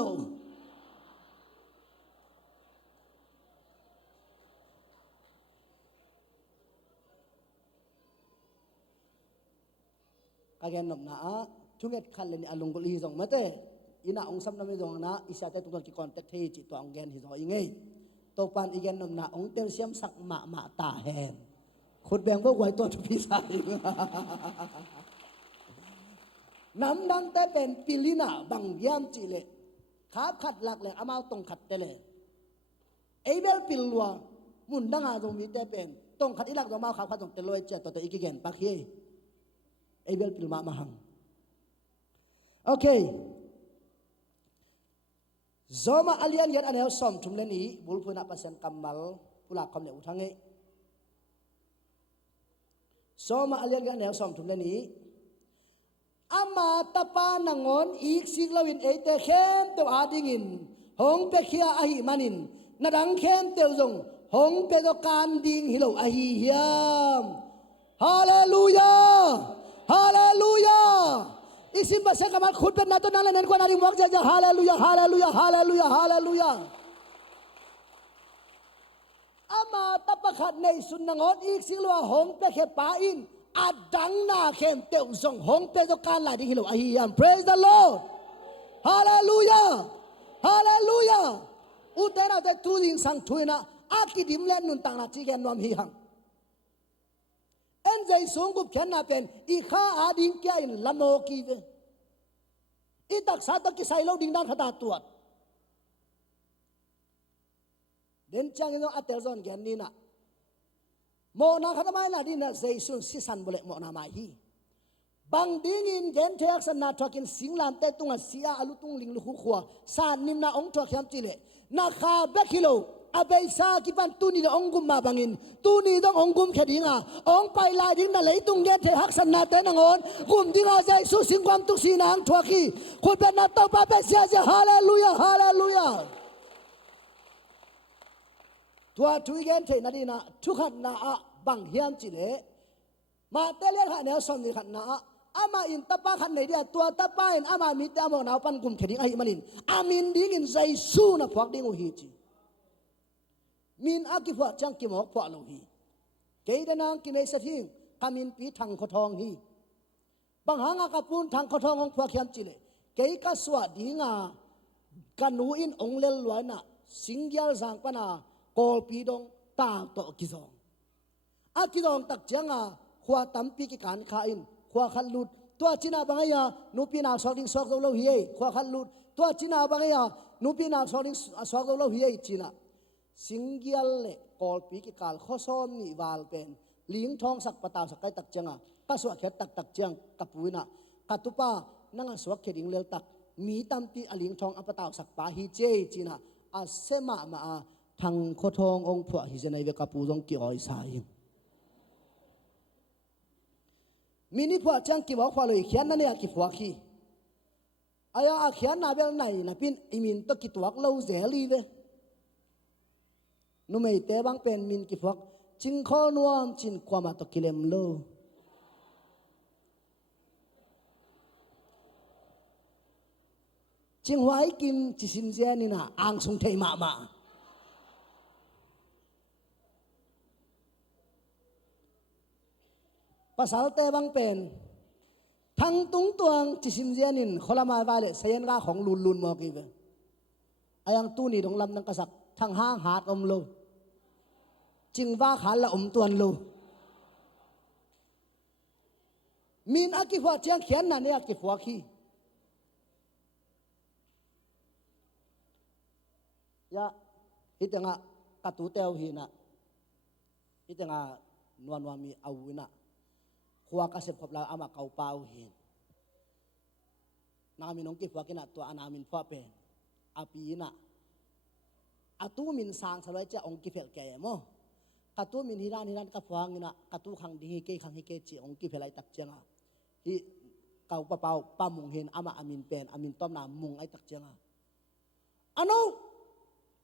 กางเกงหนุ่มนะช่วงเอ็ดคันเลยนี่อารมณ์ก็ลีจงมาเต้อินาองซัมน้ำไม่จงนะอิสระแต่ตัวกิคอนเทคเทจิตัวองเกนฮิจงยังไงตัวปานอีกอย่างหนึ่งนะองเตลเซียมสักมาตาแหนขุดแบงพวกไว้ตัวทุกพิสัยน้ำดังแต่เป็นปิลินาบังยามจีเลขาขัดหลักเลยอามาตรงขัดเตเลเอเบลปิลวัวมุนดังอาตรงมีแต่เป็นตรงขัดอีหลักตรงมาขาขัดตรงเตลอยเจตัวอีกอย่างปักเฮเอเบลปิลมาหังโอเคZoma alian yan anel som tumleni bulpuna pasan kamal pula kamle utange Zoma alian yan anel som tumleni ama tapa nangon ik siglawin ete khem te adingin hong pe khia ahi manin nadang khem te zong hong pe do kan ding hilo ahi hiam hallelujah isim bahasa kamal khud pe nato nalan nan ko nari mok ja hallelujah ama tapakhat nei sun nangot ik silwa hong pe khe pa in adang na khem teu zong hong pe do kan la ding hilo ahiam praise the lord hallelujah utera te tu ding sang thuina akidim len nun tang na chi gen nom hi hang en jai sung gup khen na pen I kha ading kya in lamo ki ve I tak sa tak ki sai lo ding dan khata tuat den chang no atel zon gen ni na โมนาขัดไม่ละดินะเจสุนสิสันบุเลโมนาไม่ฮีบางดิ้งอินเกนเทกสันนาทวักินสิงลานเตตุงเสียอาลุตุงลิงลุขุขวาสานนิมนาองทวักยามจิเลนาคาเบคิโลอาเบซากิปันตูนีดองกุมมาบังอินตูนีดององกุมแค่ดิ้งองไปลายดิ้งนั่นเลยตุงเกนเทหักสันนาเตนังอนกุมดิ้งอาใจสุสิงความตุกสีนางทวักีคุณเป็นนาตบาเบเสียเจฮาเลลูยาฮาเลลูยาตัวทุยเกนเทนาดีนะทุกขันนาบังเฮียมจิเลมาเตเลียขันเนลสอนนี่ขันนาอามาอินตะปาขันไหนเดียตัวตะปาอินอามามิตรอามอนาวปันกุมเขดิ้งไอมันอินอามินดิ้งอินใจสู้นะพวกดิ้งอุฮีจีมินอากิพวกจังกิมอกพวกโลฮีเกยดนางกินไอสัทิงกามินปีทังขทองฮีบางหางากระปุนทังขทองของพวกเฮียมจิเลเกยกสวัสดีงากันนูอินองเลลลอยนะสิงยาลสังปนากอลปีดงตาโตกิซองอากิดองตักจังขวาตั้มปีกิการข้าอินขวาขันลุดตัวจีน่าบางอย่างนูปีนาสอกดิ้งสอกตัวเราเฮียขวาขันลุดตัวจีน่าบางอย่างนูปีนาสอกดิ้งสอกตัวเราเฮียจีน่าสิงเกียลเล่กอลปีกิการข้อซ้อมนี่วาลเป็นลิงทองสักปะตาสักไก่ตักจังก็สวดเข็ดตักจังกับปุยน่ะกัตุป้านั่งสวดเข็ดดิ้งเลี้ยวตักมีตั้มปีอลิงทองอัปตาสักปะฮีเจจีน่าอาเซมาทางข้อทององค์พระฮิเจนัยเวกับปูตงกี่อ้อยสายมินิพวกจังกี่บอกว่าเลยเขียนนั่นเนี่ยกี่พวกขี้อายาเขียนนาเบลไหนนะพินอิมินตะกี่ตัวเราเจลีเวนุ่มไอเตบังเป็นมินกี่พวกจิงข้อนวมจินความตะกิเลมโลจิงไว้กิมจิสิมเจนี่นะอ่างสงเทมาภาษาเตบังเป็นทั้งตุงตวงจิสิมเจนินขลามาบาเลเสียนกาของลุนมอกีเวอายังตู้นี่ดงลำนังกษักทั้งห้างหาดอมโลจิงว่าขันละอมตวนโลมีนอากิฟัวเจียงเขียนนั่นเนี่ยอากิฟัวขี้ยะฮิตงะกัตุเตวหินะฮิตงะนวลวามีอาวินะขวากระเสพขบลาอามาเกาเปาหินนามินองกิฟัวกินะตัวอนามินฟัวเป็นอาปีนะอาตูมินสางสลายจะองกิเฟลแก่โมกัตูมินฮิรานกับฟังนะกัตูขังดีฮิเกขังฮิเกจีองกิเฟลไอตักเจียงฮิเกาปะเปาปามุงเห็นอามาอามินเป็นอามินต้อมนามุงไอตักเจียงอันนู้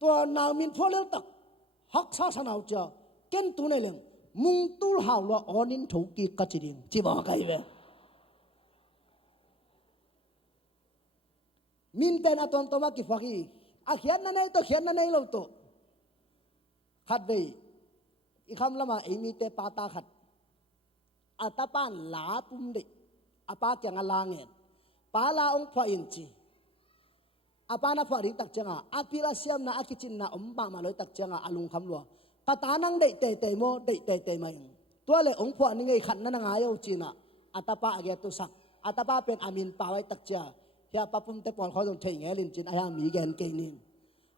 ตัวนามินพอเลี้ยวตักฮักซาสนาวเจาเก่นตัวนี่เรื่องมุงตูลหาวละออนินถูกกีกัจจิดิงจีบอกไงเว้มินเป็นอาตอนตัวมากิฟักีอาเขียนนั่นไงตัวเขียนนั่นไงเราตัวขัดไปอีคำละมาไอมีเตปาตาขัดอาตาปานลาปุ่มเด็กอาปาจังลาเงินปาลาองพระอินทรีอาปานาพอดีตักจังอาพิลาเซียมนาอากิจินนาอมบามาเลยตักจังอาลุงคำลัวกตานังเดเตโมเดไม่ตัวเลยองพอนี่ไงขันนั่นงายเอาจีน่ะอาตาปาเกตุสักอาตาปาเป็นอามินปาไว้ตักจ้าเฮียปาปุ่มเตปอนเขาต้องเทงเงลินจินอายังมีแกนเกนิน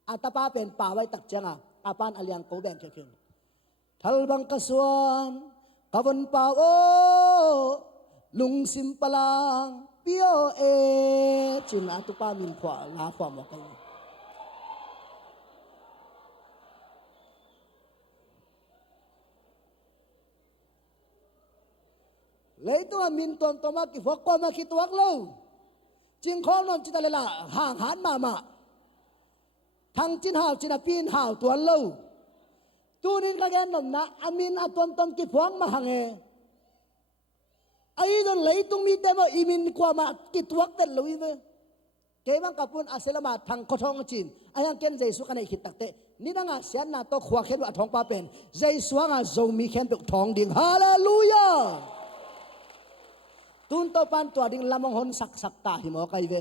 อาตาปาเป็นปาไว้ตักจังอาปานอาเลียงโกแบนเขียวทัลบังกสวนกวนปาโอลุงซิมปลังเปียวเอจินอาตุปามินขวาลาขวาหมอกเลยเลยตัวมินตัวตัวมากี่พวกก็มาคิดตัวเราจิงข้อนนจิตาเลละห่างหันมาทางจินหาวจินปีนหาวตัวเราตัวนี้ก็แกนนนะอามินอาตัวกี่พวงมาหังเอไอ้ตัวเลยตรงมีแต่ว่าอีมินกว่ามากี่ตัวเต็มเลยเว้ยเกบังกับปุ่นอาเซลมาทางข้อทองจีนอายังเกนใจสุกันในขิดตักเตนี่นั่งเสียนนาตัวขวาเข็นว่าทองปาเป็นใจสว่างโจมีเข็นเป็นทองดิ่งฮาเลลูยาตุนตัวปันตัวดิ่งลำมงหนสักตาหิมอไกเว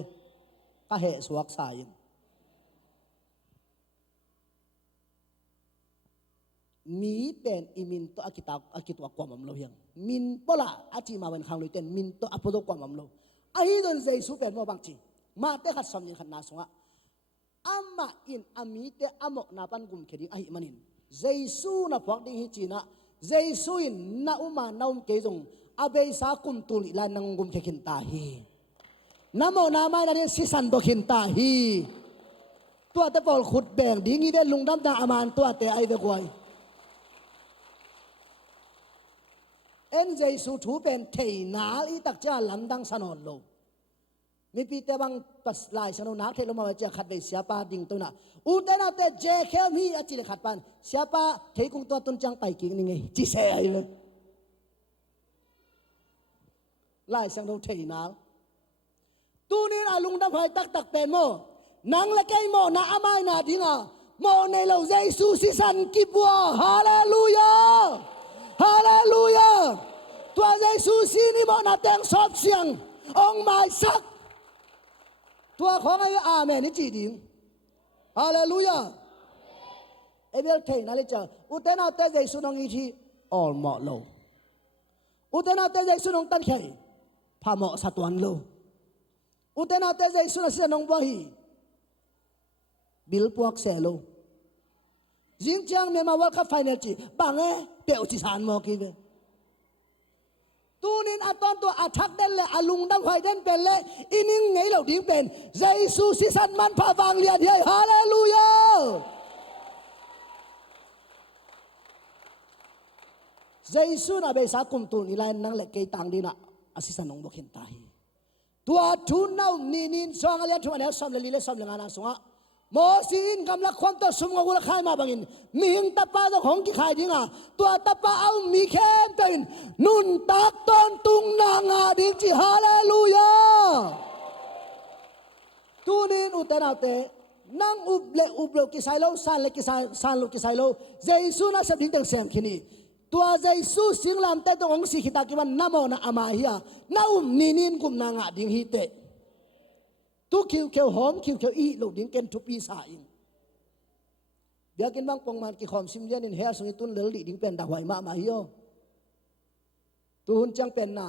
ก็เหสวกสายมีเป็นอิมินตัวอากิตวความมั่มโลยังมินปละอาจิมาวันขังเลยเต็นมินตัวอภุตความมั่มโลไอ้โดนใจสูเป็นว่าบางจีมาเตะขัดสมยิงขัดนาสงะอามาอินอามีเตะอามกนาปันกุมเขดิงไอ้มันินใจสูนับพวกดิ่งฮิจีนะ Jesuin na uma naum kezong abay sa kumtul ilan nang gum kekintahi namo namay na din si Sanbo kintahi tua te pol khut beng dingi de lungdam na aman tua te ai ve kwai en Jesu thu pen thei na i tak cha lam dang sanon lo mi pi te bang pas lai sanu na the lo ma cha khat be sia pa ding to na u te na te je khe mi a chi le khat pan sia pa thei kung to tun chang pai king ni ngai chi se ai ve lai sang do thei na tu ni a lung dam phai tak tak pen mo nang la kai mo na amai na dinga mo nei lo Jesu si san ki bua hallelujah hallelujah tua Jesu si ni mo na teng sop siang ong mai sak tua khong ai amen ni chi ding hallelujah ebel thei na le cha utena te Jesu nong i thi all mo lo utena te Jesu nong tan khei pha mo sa tuan lo utena te Jesu na sia nong bo hi bil puak se lo jing chang me ma world cup final chi bang e peu chi san mo ki ve tunin aton to athak den le alung dang hoi den pen le ining ngei lo ding pen Jesu si san man pha wang lian hi hallelujah Jesu na be sa kum tu ni lai nang le ke tang dina asisan nong bo khin ta hi tua thu nau ni nin song ale thu ne som le li le som le ngana sunga mo sin kam la khom to sum ngul khai ma bangin mi hing ta pa do khong ki khai dinga tua ta pa au mi khem pen nun tak ton tung na nga ding chi hallelujah tu nin utana te nang up le ki sai lo san le ki san lo ki sai lo Jesu na sab ding tang sem khini tua Jesu singlam te dong si khita ki ban namo na ama hiya na ninin kum na nga ding hi te tu kiu keu hom kiu keu i lo ding ken tu pi sa in bia ken bang pong man ki khom sim lian in her sung tun lel li ding pen da hwai ma hiyo tu hun chang pen na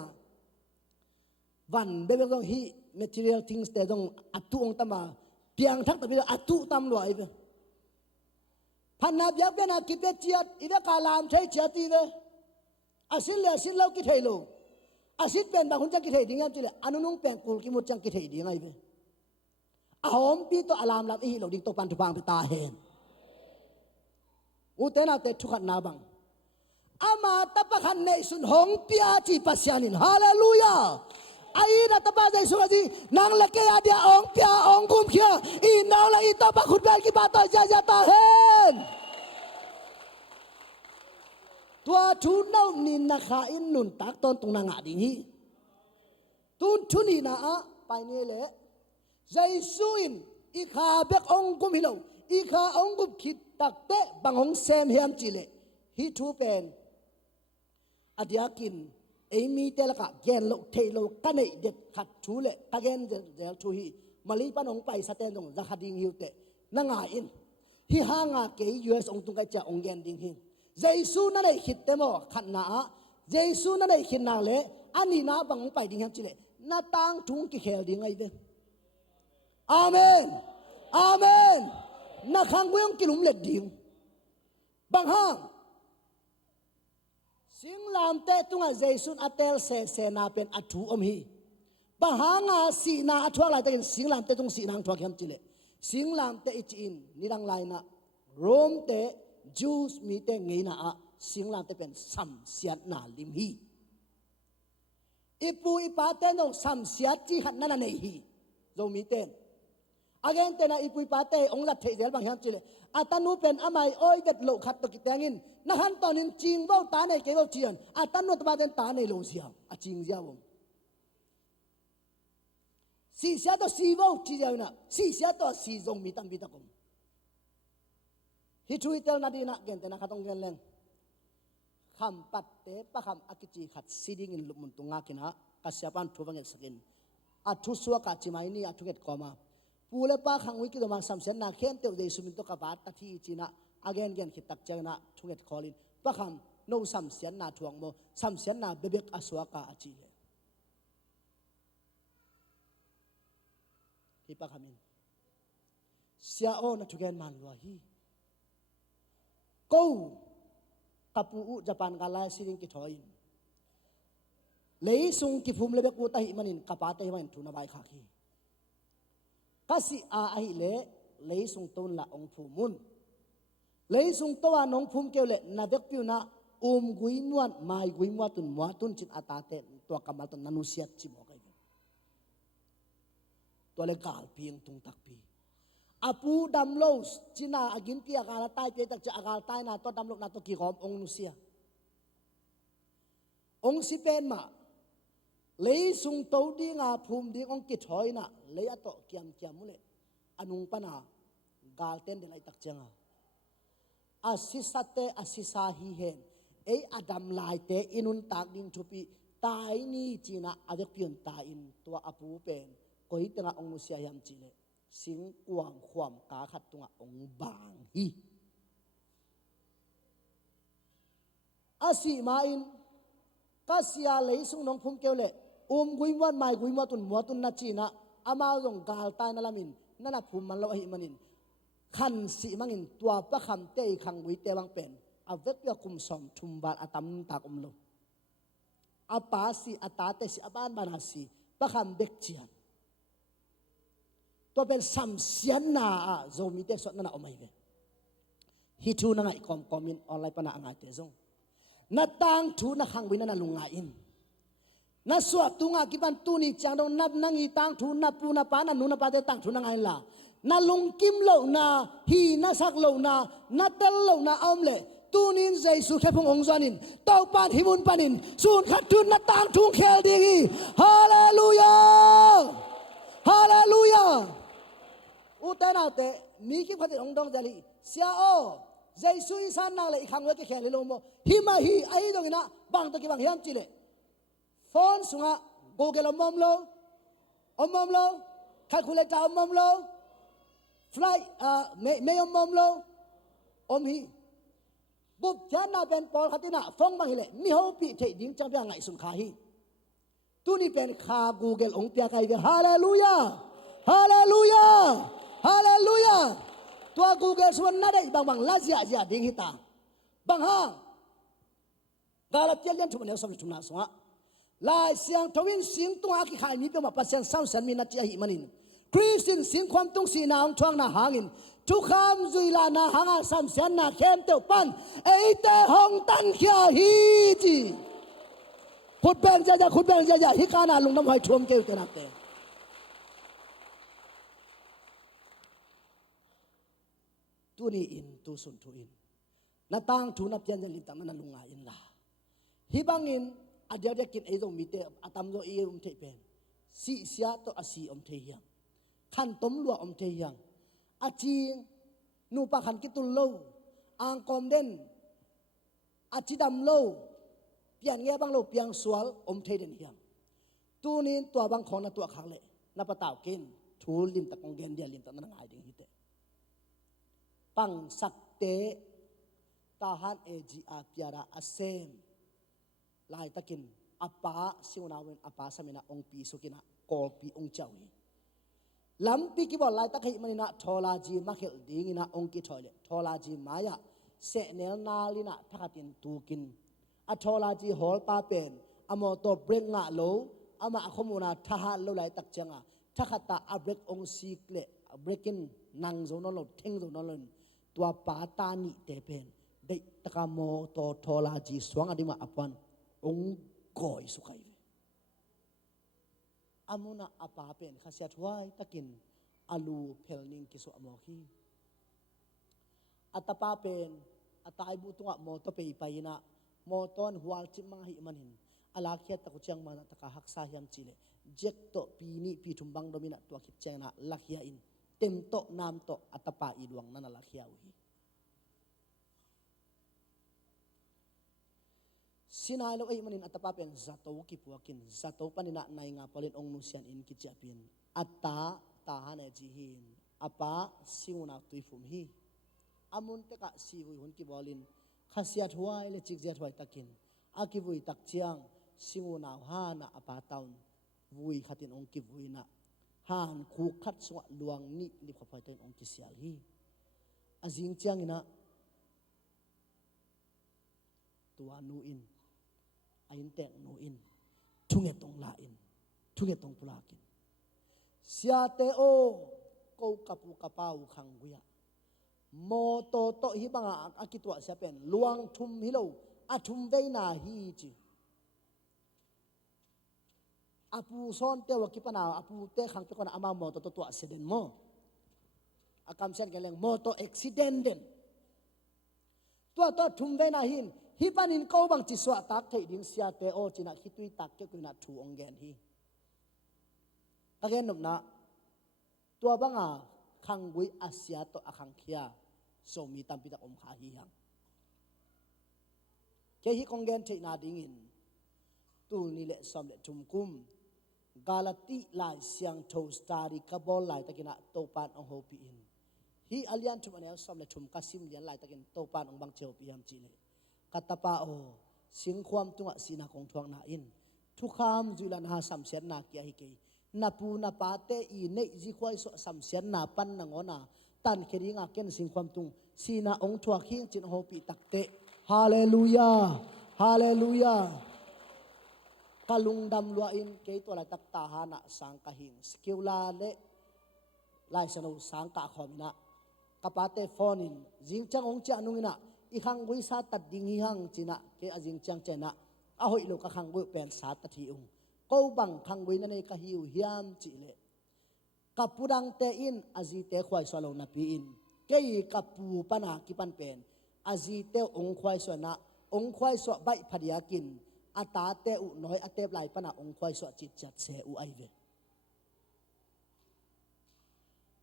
van be be dong hi material things te dong atu ong tama piang thak ta bi atu tam lo ai ve phan na bia be na ki pe chiat i ve ka lam thei chiat ti ve asin le asin lo ki thei lo asit pen ba hun chang ki thei ding am chi le anunung pen kul ki mu chang ki thei ding ai ve ahom pi to alam lam i lo ding to pan tu pang pe ta hen utena te thukhat na bang ama tapakhan nei sun hong pia chi pasyanin hallelujah ai na tapa jai su ji nang la ke adia ong pia ong kum khia i naw la i to pa khut bal ki ba to ja ta hen tua thu nau nin na kha in nun tak ton tung na nga ding hi tun thu ni na a pai ne le Jesuin ikha bek ong kum hilo ikha ong gup khit tak te bangong sem hiam chile hi thu pen adiakin emi telaka gen lo thelo kanei det khat thu le tagen jel thu hi mali panong pai saten dong zakading hiute nanga in hi hanga ke US ong tung ka cha ong gen ding hi Jesu na nei khit te mo khat na a Jesu na nei khin na le ani na bangong pai ding hiam chile na tang thung ki khel ding ai ve amen amen na khang buyong kilum let ding bang hang sing lam te tunga Jesu atel se na pen athu om hi bang hanga si na athwa lai te sing lam te tung si nang thwa kham chile sing lam te ich in nirang lai na rom te Jews mi te ngei na a sing lam te pen sam siat na lim hi ipu ipa te no sam siat chi khat na na nei hi zo mi ten again tena ipui pate ong la thei del bang ham chile atanu pen amai oi vet lo khat to kitangin na han tonin ching bo ta nei ke bo chian atanu to ba den ta nei lo sia a ching sia bom si sia to si bo chi ja na si sia to si zong mi tam bi ta kom hi chui tel na di na gen tena khatong gen leng kham pat te pa kham akichi khat siding in lumun tunga kina kasyapan thubang sakin athu suwa ka chimai ni athu get koma pule pa khang wi ki doma samsen na khen te de sumin to ka bat ta thi china again gen khitak chana thuget kholin pa kham no samsen na thuang mo samsen na bebek aswa ka achi le hi pa khamin sia o na thugen man lo hi ko กับปูญี่ปุ่นกันไล่สิ่งกิถอยเลยส่งกิภูมิเลยเบกูตาหิมันินกับปาเตมันทุนใบขาคีก็สิอาไอเล่เลยส่งต้นละองภูมุนเลยส่งตัวน้องภูมิเกลเล่นาเด็กพิวนะกุยมวนไม่กุยมวนตุนจิตอาตาเตตัวกำมัลตุนนันุเสียจิบอกไอ้ตัวเล็กกาลเพียงตุงตักปีอาปูดำโลสจินาอากินปีอากาศใต้เจตักจะอากาศใต้นาตัวดำโลนาตัวกี่หอมองนุเสียองสิเป็นมาเลยส่งตัวดีงาภูมิดีองกิถอยนะเลยอโตเกียมมุเลอนุงปนากาลเต้นเดลัยตักจังอาศิสัตเตอาศิสาฮีเฮนอดัมลายเตอินุนตากดิงชุปีตายนี่จีนะอาเวกพิยนตาอินตัวอาปูเป็นก็ฮิตงาองนุเสียยามจีเลสิงกวางความกาขัดตัวองบางฮีอาศิมาอินก็เสียเลยส่งน้องภูมิเกลเล่กุยวันไม่กุยมัวตุนนัจีนะอามาลงกาลตายนั่นละมินนั่นน่ะภูมิมันเราหิมันินขันสีมังอินตัวประคำเตยขังวิเตวังเป็นอาเวกยาคุมสมทุมบาลอาตัมตากโลอาปาสีอาตาเตสีอาบ้านบานาสีประคำเบกเจียนตัวเป็นสัมเสียนนาโจมีเตสดนั่นน่ะเอาไม่เวฮิทูนั่งไอ้คอมมินออนไลน์ปะนะอ่างเตจงนัดตังทูนักขังวินันน่ะลุงไงอินนัดสวดตุงอากิบันตุนีจังดงนัดนั่งอีตังทูนับปูนับปานันูนับปาเตตังทูนังไงล่ะนัดลงกิมโลนาฮีนัดสักโลนานัดเตลโลนาอมเลตูนินใจสุขแค่พงองค์จานินเต้าปานหิมุนปานินสูนขัดทุนนัดตังทุงเคลดีฮาเลลูยาฮาเลลูยาอุตนาเตมีกิบขัดองดองเจลีเสียโอใจสุยสันนาเลยขังไว้แค่เลโลโมฮิมาฮีไอ้ตรงนี้นะบางตะกี้บางเฮียมจิเลฟอนสุงะกูเกลอมมโลคาลคูลเลเตอร์อมโลฟลายไม่อมโลอมฮีบุบจานาเป็นปอลขัดนะฟงบางฮิเลมีเขาปีเทดิ้งจังเปียงไงสุนขาฮีตัวนี้เป็นคากูเกลองเปียกไอเวฮาเลลูยาฮาเลลูยาฮาเลลูยาตัวกูเกลส่วนนั่นได้บางลาเซียดิ้งฮิตาบางฮากาลเตียเลียนทุกคนเอาสมทุนนาสวะลายเสียงทวินเสียงตัวอาคิขายมีเป็นมาปัสยังสาวสันมีนัดจีหิมันินคริสตินเสียงความตุ้งสีนาองช่วงนาหางินทุกคำจุยลานาหางาสัมเสียนนาเข้มเตวปันเอเตหงตันเขียฮีจีขุดแบงจะขุดแบงจะฮิกานาลุงน้ำหอยท่วมเกลเตนักเตตัวนี้อินตัวสุนทุอินนาตังทุนับยันยันลิตังนั้นลุงอาอินลาฮิบังอินอาเดียวเด็กกินไอ้ตรงมีเตะอาตามโลเออมเทเป็นสีเสียตัวอาศีอมเทียงขันต้มลัวอมเทียงอาจีนูปะขันกิตุลโลอังกอมเด่นอาจีดำโลเปียงเงี้ยบางโลเปียงสวลอมเทเดนเฮียงตัวนี้ตัวบางของนะตัวขังเละนับปะตาวกินทูลิมตะกงเกนเดียลิมตะนั่งไงดิ่งฮิเตปังสักเตตาฮันเอจีอาพิอาราอาเซมลายตะกินอาปาสิวนาเวนอาปาสมินาองปีสุกินะกอลปีองเจ้าฮีลำปีกิบอลลายตะกิมันนะทอลาจีมาเขลดีงินะองกิทอยเลทอลาจีมายาเสเนลนาลินะทักตินตูกินอะทอลาจีฮอลปาเป็นอโมโตเบรงงะโลอามาอคมุนาทหารโลลายตักจังะทักตาอับเบรกองซีกเลเบรกินนังโซนอลเทงโซนอลตัวปาตานิเตเป็นได้ตะกามโมโตทอลาจีสวงอดิมาอปันองก่อยสุขัยอามุนาอาปาเป็นข้าเสียถวายตะกินอาลูเพลนิงกิสุอโมคีอัตปาเป็นอัตายบุตุงะโมโตเปย์ไปนะโมตอนหัวจิมังหิมันินอาลาเคียตะกุจังมาตะกาฮักซาฮิมจิเลเจ็กโตปีนี้ปีทุมบังโดมินะตัวคิดเจนะลักเฮียอินเต็มโตนามโตอัตปาอีดวงนั่นลักเฮียอุฮีสินายโลเอมันินอัตปาเป็นจัตโตกิปัวกินจัตโตปนินะนายงาปลินองนุเซียนอินกิจปินอัตตาตาฮันเอจิฮินอปาสิวนาตุยฟุมฮีอามุนเตกะสีวุยหุนกิบอลินข้าเสียถวายเลจิกเสียถวายตะกินอากิวุยตักเจียงสิวนาฮานะอปาตาวน์วุยขัดินองกิวุยนะฮานคูขัดสวะลวงนิลิขพายเตนองกิเสียฮีอาจิงเจียงนะ ตัวนูอินไอ้อินแต่งนูอินทุ่งเอตงลาอินทุ่งเอตงพลากินเสียเตโอกูกับปูกับเป้าขังกุยโมโตโตฮิบังอากิตัวเสียเป็นลวงทุมฮิโลอาทุมเวนาฮีจีอาปูซ้อนเตวกิปนาอาปูเตขังเปกนาอามาโมโตตัวเสด็จโมอากำเส้นกันเลยโมโตเอ็กซิเดนเดนตัวทุมเวนาหินฮิปันินเขาบังจิสวะตักเทดิ่งเสียเตโอจินักฮิตุยตักเกี่ยวกับนักถูองแกนฮีตะเกนหนุนนะตัวบังอาขังกุยอาเซียโตอาขังเคียสมีตัมปิตาอมขาฮียังเกี่ยฮิคองแกนเทนาดิ่งตูนี่แหละสำเร็จจุมกุมกาลติลายเสียงโทสตาริกบอลลายตะกินะโตปานองโฮปีอินฮีอัลยันทุมอันนี้สำเร็จจุมกัสิมเลียนลายตะกินโตปานองบังเชวปีฮัมจีเลกัตตาปาโอสิงความตุงะสีนาของทวงนาอินทุกคำจุลันหาสัมเสียนนาเกียฮิเกยนาปูนาปาเตอีเนจิควายสสัมเสียนนาปันนางอนาตันเคริงาเกนสิงความตุงสีนาองทวงขิงจินโฮปีตักเตฮาเลลูยาฮาเลลูยากะลุงดำลัวอินเกยตัวลายตักตาหานะสังกะหิงสกิลลาเลลายสนุสังกะขอมินะกะปาเตฟอนินจิงจังองเจนุงินะอีขังกุยสาตัดดิงหิหังจินะเกอจิงจังเจนะอะหอยโลกะขังกุยเป็นสาตัดทีองกูบังขังกุยนั่นเองกะหิวหิามจิเลกะปูดังเตอินอจีเตควายสวาลนาปีอินเกยกะปูปนากิปันเป็นอจีเตองควายสวนะองควายสวะใบพัดยากินอาตาเตอุน้อยอาเตปลายปนะองควายสวจิตจัดเสอุไอเว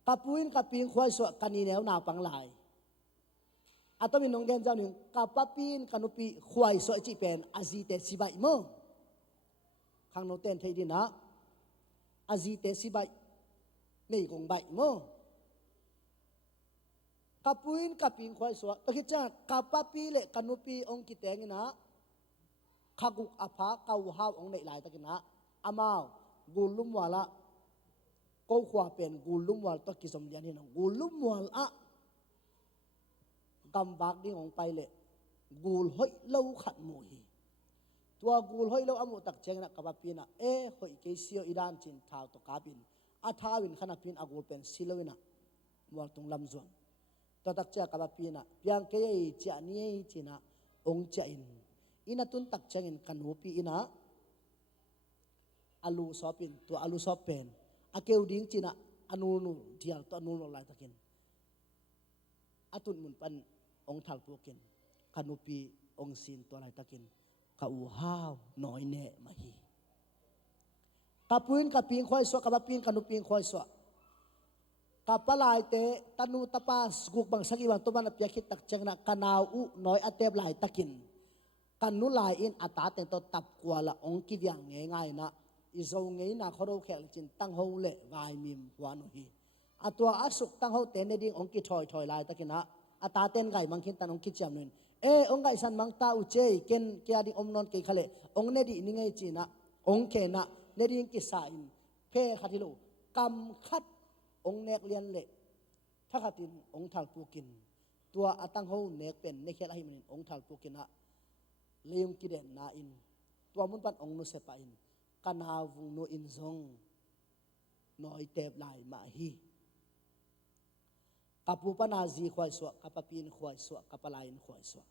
กับปุ้นกับปีนควายสวกันนีแนวนาปังลายอาตมินนงเดนเจ้าหนึ่งกับปะปีนกันุปีควายสวจิเป็นอาจีเตสิบายมั้งข้างโนเตนเทดินะอาจีเตสิบายไม่คงใบมั้งกับปุ้นกับปีนควายสวตะคิดจ้ากับปะปีเละกันุปีองกิเตงินะข้ากุกอภาเกาหาวองในหลายตะกินะอามาวกูลุมวาละกูขวาเป็นกูลุมวาลตะกิสมเดียนนี่น้องกูลุมวาละกำบักดิ้งองไปเลยกูห้อยเล่าขัดมูฮีตัวกูห้อยเล่าอมุตักเชงนะกับปีนะห้อยเกษียอีดานจินท้าวตกาบินอาท้าวินขณะปีนอากูเป็นสิลวินะวาลตรงลำจวนตัวตักเจ้ากับปีนะเพียงแค่เจ้านี้จินะองเจ้าอินอินาตุนตักเชงอินกันหูปีอินะอาลูซอปินตัวอาลูซอเป็นอาเกวดิ้งจีนะอนูนูเดียลตัวอนูนูลายตะกินอาตุนมุนปันองทัลพวกินกันหูปีองซินตัวลายตะกินกะอูฮาวน้อยเน่มาฮีกับปุ้นกับปีนควายสวกับปีนกันหูปีนควายสวกับปลายเตตนูตะปาสกุกบังสักิวันตัวมันเปียคิดตักเชงนะกันาวอุน้อยอาเตบลายตะกินกันนุลายอินอัตาเตนตัวตับกว่าละองกิวยังง่ายๆนะอิโซงงี้นะเขาเราแข่งจินตั้งหูเละวายมิมวานุฮีอัตัวอาสุกตั้งหูเตนในดิ่งองกิถอยลายตะกินะอัตาเตนไก่มังคินตันองกิจามนุนองไก่สันมังตาอุเจเกนเกียดิอมนอนเกยขเลองเนดินิงไงจีนะองเคนะเนดิ่งกิสาอินเพขัดิโลกำคัดองเนกเลียนเละถ้าขัดินองทัลปูกินตัวอัตั้งหูเนกเป็นเนเคลาหิมินองทัลปูกินะเลี้ยงกิเดนนาอินตัวมุนปันองนุเสปาอินกันหาวุงโนอินซงน้อยเตบลายมาฮีกับปูปนาจีควายสวกับปีนควายสวกับปลายควายสว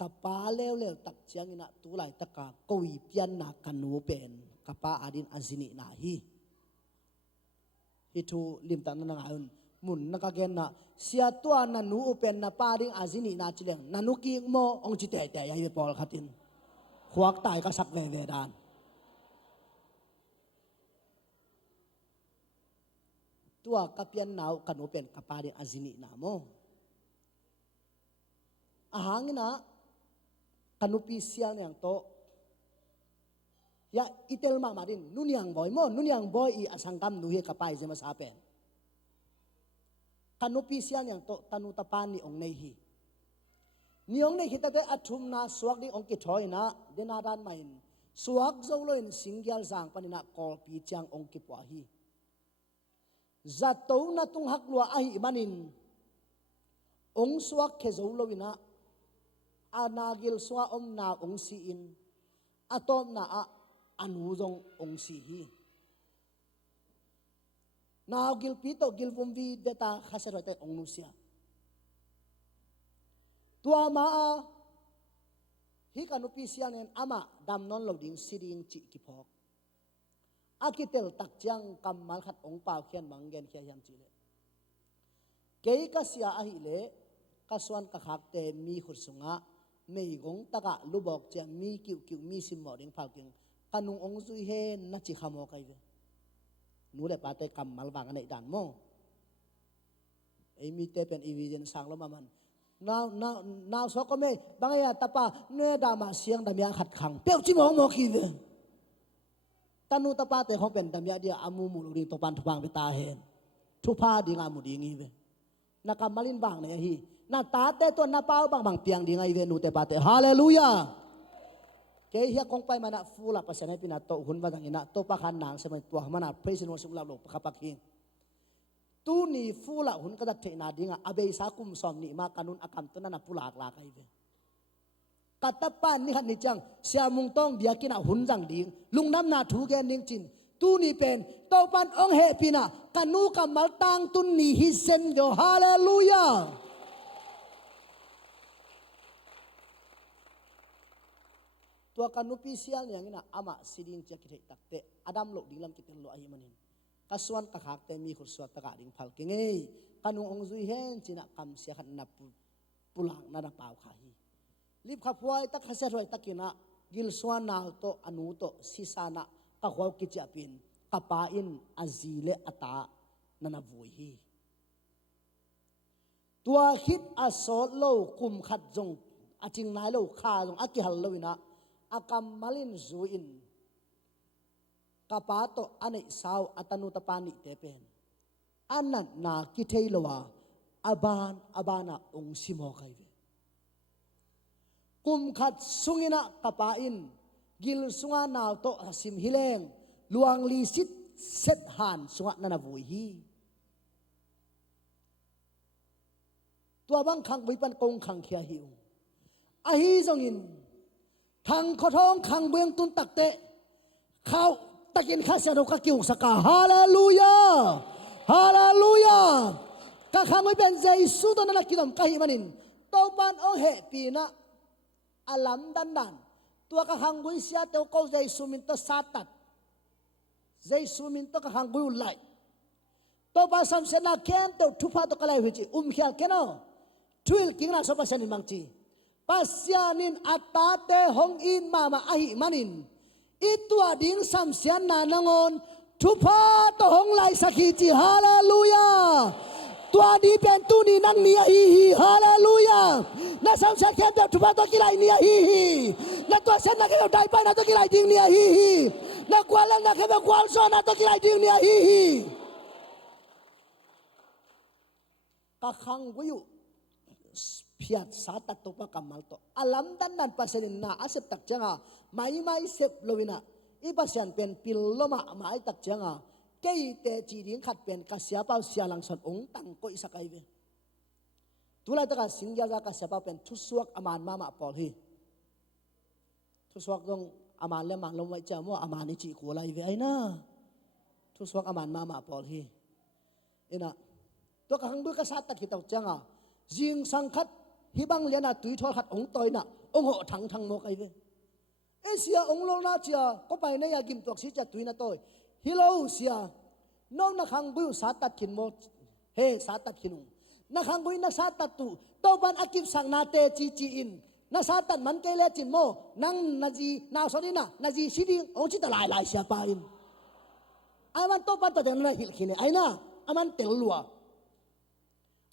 กับปาเลวตักเชียงอินะตุลายตะกากุยเปียนนากันนูเป็นกับปาอาดินอาจินินาฮีฮิทูลิมตันนังอายุนมุนนักเกนนะเสียตัวนันนูเป็นนาปาดิงอาจินีนาจิเลงนันุกีโมองจิเตะแต่ยังไม่พอขัดินขวักตายก็สักเวดานตัวกับเปียนนาวกันนูเป็นกับปาดิงอาจินีนาโมอาหางนะกันนูปีเสียงอย่างโตยาอิเตลมามาดินนุนยังบอยโมนุนยังบอยอีอสังกัมนุเฮกับไปเจมาสาเป็นกันนุปีเสียอย่างโตตันุตปานี่องในฮีนี่องในฮีแต่อัฐุมนาสวกดิองกิถอยนะเดนาดานไม่สวกเจ้าเลยสิงเกลจางปนินะกอปีจังองกิปวาฮีจัตโตนาตุงหักลัวไอมันินองสวกเคเจ้าเลยนะ anagil swa na ong si in atom na anuzong ong si hi nagil pito gil bumbi deta khaserote ong nusia tua ma hi kanupi siangen ama damnon loading siding chi kipok akitel takjang kamal khat ong pau khian manggen khia yam chile kei ka sia a hi le ka suan ka khak te mi khursunga mei gong taka lubok che mi kiu kiu mi sim mo ding phau king kanung ong zui he na chi khamo kai ve nu le pa te kamal bang nei dan mo ei mi te pen evidence sang lo ma man now so ko me bangaya tapa ne da ma siang da myang khat khang peu chi mong mo ki ve tanu tapa te khong pen da mya dia amu mu lu ring to pan thwang be ta hen thupa ding amu ding hi ve na kamalin bang ne hi na ta te to na pau bang bang piang ding ai ve nu te pa te hallelujah ke hi kong pai mana fula pa sanai pina to hun wa dang ina to pa khan nang se mai tua mana praise and worship la lo pa pa king tu ni fula hun ka dak the na dinga abe sa kum som ni ma kanun akam to na pulak la kai ve katapan ni khat ni chang sia mung tong biakina hun jang ding lungnam na thu ge ning chin tu ni pen to pan ong he pina kanu kamal tang tun ni hi sem go hallelujah tua kanupi sial yang ina ama siding chakite takte adam lo dinglam kitel lo ahi manin kasuan ka khak te mi khur suat taka ding phal kenge kanu ong zui hen china kam sia khat na pulang na pau kha hi lip kha puai tak khase roi takina gil suan na to anu to sisana ka khwaw ki chapin ka pa in azile ata na vui hi tua hit asol lo kum khat jong aching nai lo kha jong akihal lo ina akam malin zuin kapato ane saw atanu tapani tepen anan na kithei lowa abana ong simo kaive kum khat sungina kapain gil sunga naw to sim hileng luang li sit set han sunga nana vui hi tua bang khang buipan kong khang khia hi a hi zongin Thang Khaw Thawng khang bueng tun takte khau takin khasa ro ka kiu saka hallelujah hallelujah ka khang ben jesu to na kidom ka hi manin to pan ong he pina alam dan dan tua ka khang bui sia to ko jesu min to satat jesu min to ka khang bui ulai to pa sam se na ken to thupa to kalai hu chi khia keno twil king na so pa sen mang chi pasyanin atate hong in mama ahi manin itu ading samsian nanangon thupa to hong lai sakhi chi hallelujah tua di pen tu ni nang nia hi hi hallelujah na samsian khem to thupa to kilai nia hi hi na tua sen na ke dai pa na to kilai ding nia hi hi na kwal na ke kwal so na to kilai ding nia hi hi ka khang buyu phiat satat to pa kamal to alam dan nan pasenin na asep tak changa mai sep lovina i pasian pen pil loma mai tak changa kei te chi ding khat pen ka sia pau sia lang son ong tang ko isa kai ve tulai taka singya ja ka sia pau pen thusuak aman mama pol hi thusuak dong aman le mang lom wai cha mo aman ni chi ko lai ve ai na thusuak aman mama pol hi ina to ka hang bu ka satat ki tau changa jing sang khat hibang lian tui thol khat ong toy na ong ho thang mo kai ve asia ong lo na chia ko pai na ya gim tok si cha tui na toy hello sia no na khang bu sa tat kin mo he sa tat kinu na khang bu na sa tat tu to ban akip sang na te chi in na sa tat man ke le chin mo nang na ji na so ni na ji si ding ong chi ta lai sia pa in aman to pan to na hil khine ai na aman tel lua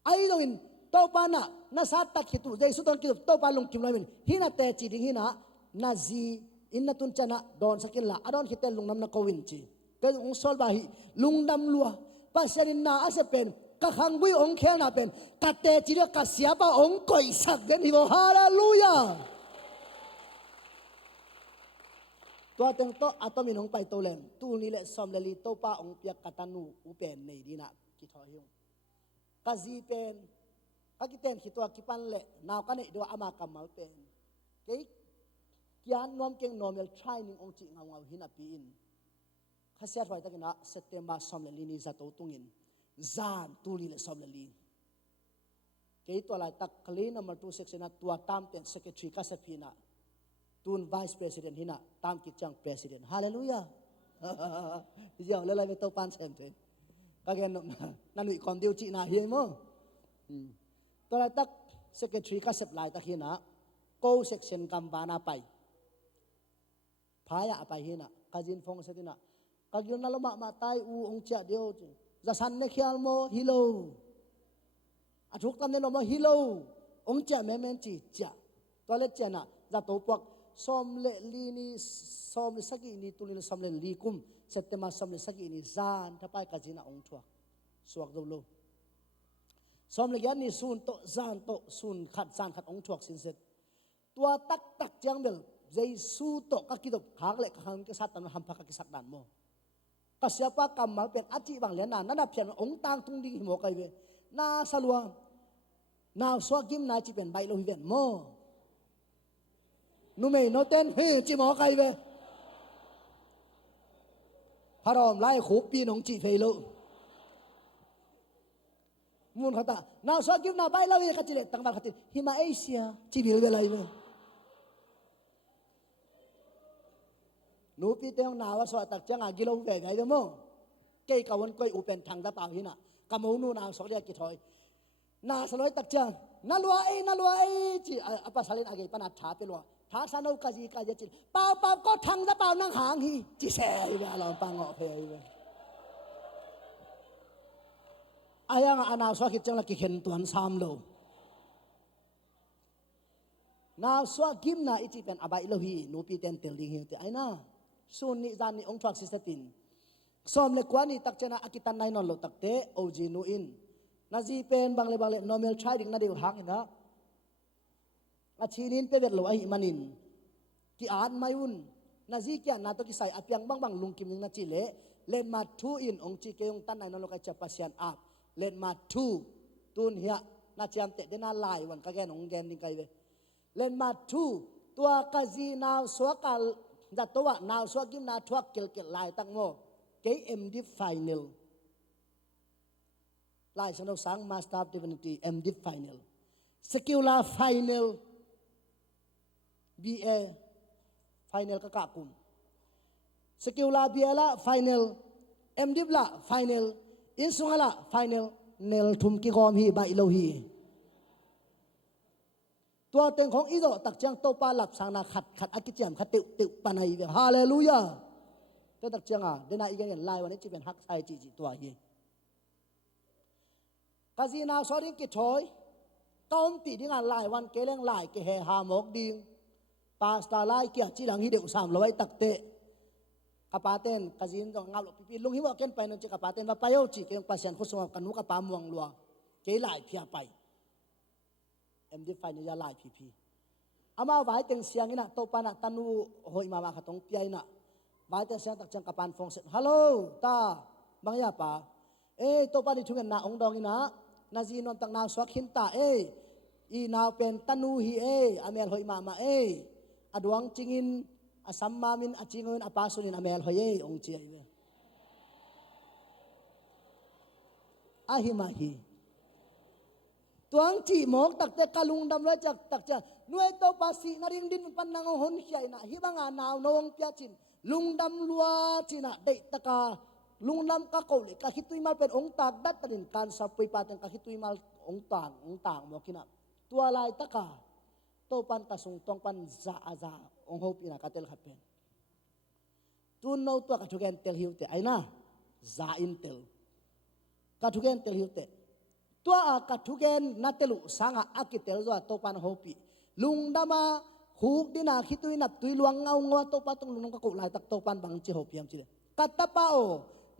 ai dong in to pa na sa tak hitu jesu ton ki to pa lung kim lamin hina te chi ding hina na ji in na tun chana don sakin la adon hitel lungnam na kowin chi ke ong sol ba hi lungdam lua pa serin na asepen ka khang bui ong khel na pen ka te chi ka sia pa ong koi sak den hi bo hallelujah to teng to atomin ong pai to lem tu ni le som le li to pa ong piak katanu u pen nei dina ki tho hiung ka ji pen akiten hitwa kipan le naw ka nei do ama kamal pen เกี่ยนน้อมเก่ง normal training องจีเงาหินปีอินข้าเสียถอยตะกินะเซตเตมบาสอมเลลีนี่จะโตตุงินจานตูลีเลสอมเลลีเกี่ยตัวลายตักคลีนัมเบอร์2 section ตัวตามเป็น secretary ข้าเสียพีนะตูน vice president หินะตามกิจจัง president ฮาเลลูยาเดี๋ยวเลยไปโตปานเซนเทก็แกนั่นอีกคนเดียวจีน่าเฮียมั้งตัวลายตัก secretary ข้าเสียลายตะกินะgo section กัมบานาไปพายะไปหินะกาจินฟงเสตินะกากินนั่นละมาตายอูองเจ้าเดียวจะสันในเขียลโมฮิโลอาทุกตำเนี่ยเรามาฮิโลองเจ้าแม่แม่จีจ้าตัวเล็กเจ้าน่ะจะตัวพวกสมเลลีนี่สมเลสกีนี่ตุลินสมเลลีกุมเสร็จมาสมเลสกีนี่จานถ้าไปกาจินะองทัวสวกดูโลสมเลยันนี่ซูนโตจานโตซูนขัดจานขัดองทัวสินเสร็จตัวตักจังเบลใจสู้โตก็คิดว่าขากเล็กขางก็สัตว์นั้นทำพักกิสักดันโมก็เสียปากกำมาเป็นอาชีพบางเลี้ยนนั่นน่ะเพียงองต่างทุ่งดิ่งหิมะไกเวน่าสลัวน่าสวกิมน่าจีเป็นใบโลหิเวนโมนุ่มเอ๋โนเต้นเฮ้จีหมอไกเวพระรอมไล่ขู่ปีนองจีเฟโลมูลเขาตาน่าสวกิมน่าใบโลหิเวนกัจจิเลตั้งบ้านขัดติหิมาเอเชียจีบิลเวลัยเวนูปีเตียงนาวสวัสดิ์จังอากิโลเวกไงเด้อโมเกี่ยกับวันก้อยอุเป็นทางตะเปล่าหินะกำมูนูนาวสกเดียกิถอยนาสลอยตักจังนาลัวไอจีอภัสลินอาเกปนัดถาเปลัวถาสนุกจีกายจิเปล่าก็ทางตะเปล่านั่งหางฮีจีเซ่เวลาปังอเพย์เวอายังอานาวสวัสดิ์จังละกิเข็นตัวนสามโลนาวสวัสดิ์กิมนาอิจิเป็นอบายโลฮีนูปีเตียนเตลิงเฮติไอน่าส่วนนี้จานนี้องค์ทวักสิสตินสมเล็กกว่านี้ตักเจนะอากิตันนายนอนโลตักเตโอจีนูอินนาจีเป็นบางเล่ normal trading นาเดียวหักนะอาชีนินเป็นเวทโลไอมันินที่อ่านไม่วุ่นนาจีแก่นาตัวที่ใส่อภิยังบางลุงกิมนึงนาจีเล่นมาทูอินองค์จีเกยงตันนายนอนโลกจับปัสยันอับเล่นมาทูตุนเฮียนาจียมเตะเดน่าลายวันก็แกนองแกนนี่ไกเวเล่นมาทูตัวกาจีนาวสวกาลจัดตัวนาวสวกิมนาทวักเกลลายตั้งโมเกยเอ็มดิฟไฟแนลลายสนุกสังมาสตาร์ดิวินิตี้เอ็มดิฟไฟแนลสกิลลาไฟแนลบีเอไฟแนลก็กะกุมสกิลลาบีเอละไฟแนลเอ็มดิฟละไฟแนลอินสุงละไฟแนลเนลทุมกิกอมฮีบาอิโลฮีตัวเต็งของอีโดตักจังโตปาหลับสังนาขัดอากิจยมขัดติวปานายเวฮาเลลูยาตัวตักจังเดน่าอีกอย่างไล่วันนี้จะเป็นฮักไซจีตัวเฮกาจีนาสอดิกิถอยต้มตีดิ้งไล่วันเกล้งไล่เกเฮฮามกดิ้งปาสตาไล่เกียจีหลังฮิเดอุสามร้อยตักเตะกปาเต้นกาจีนต้องงับปีลุงฮิวเกนไปนั่นจะกปาเต้นว่าไปเอาจีเกงปัสยันคุสงกันนุกปามวงลัวเกไล่เพียไปเอ็มดีไฟนี่จะไล่พีอามาไว้เต็งเสียงนี่นะโตปานะตันูหอยมาขัดตรงเปียนะไว้เต็งเสียงตักจังกับปานฟงเสร็จฮัลโหลตาบางยาป่าโตปานี่ทุ่งเงินนาองดองนี่นะนาจีนนตักนาวสวักหินตาอีนาวเป็นตันูฮีอเมลหอยมาอดวงจิงินอสัมมามินอจิงินอปาสุนินอเมลหอยองเจียอาฮิมาฮีตัวงจีหมอกตักเตกาลุงดำเลยจากตักจะนวยโตภาษีนาริงดินปันนางหนเขียนะฮิบังานาวน้องเปียจินลุงดำลัวจินะเดตกาลุงดำกะโกลิกะฮิตุยมาเป็นองตากดัดตันการสับปีปาตันกะฮิตุยมาองต่างหมอกินะตัวลายตะกาโตปันตะสงตองปันซาองโฮปีนะกะเตลขับเป็นตุนโนตัวกะทุกแกนเตลฮิวเตไอนะซาอินเตลกะทุกแกนเตลฮิวเตตัวอากาศทุกเกนนัตเตลุสังอากิเตลตัวโตปันโฮปีลุงดามาหูดินาคิตุยนับตุยลวงเงางัวโตปันตรงลุงก็กุลายตักโตปันบังเจโฮปียมจีเลกัตตาเปา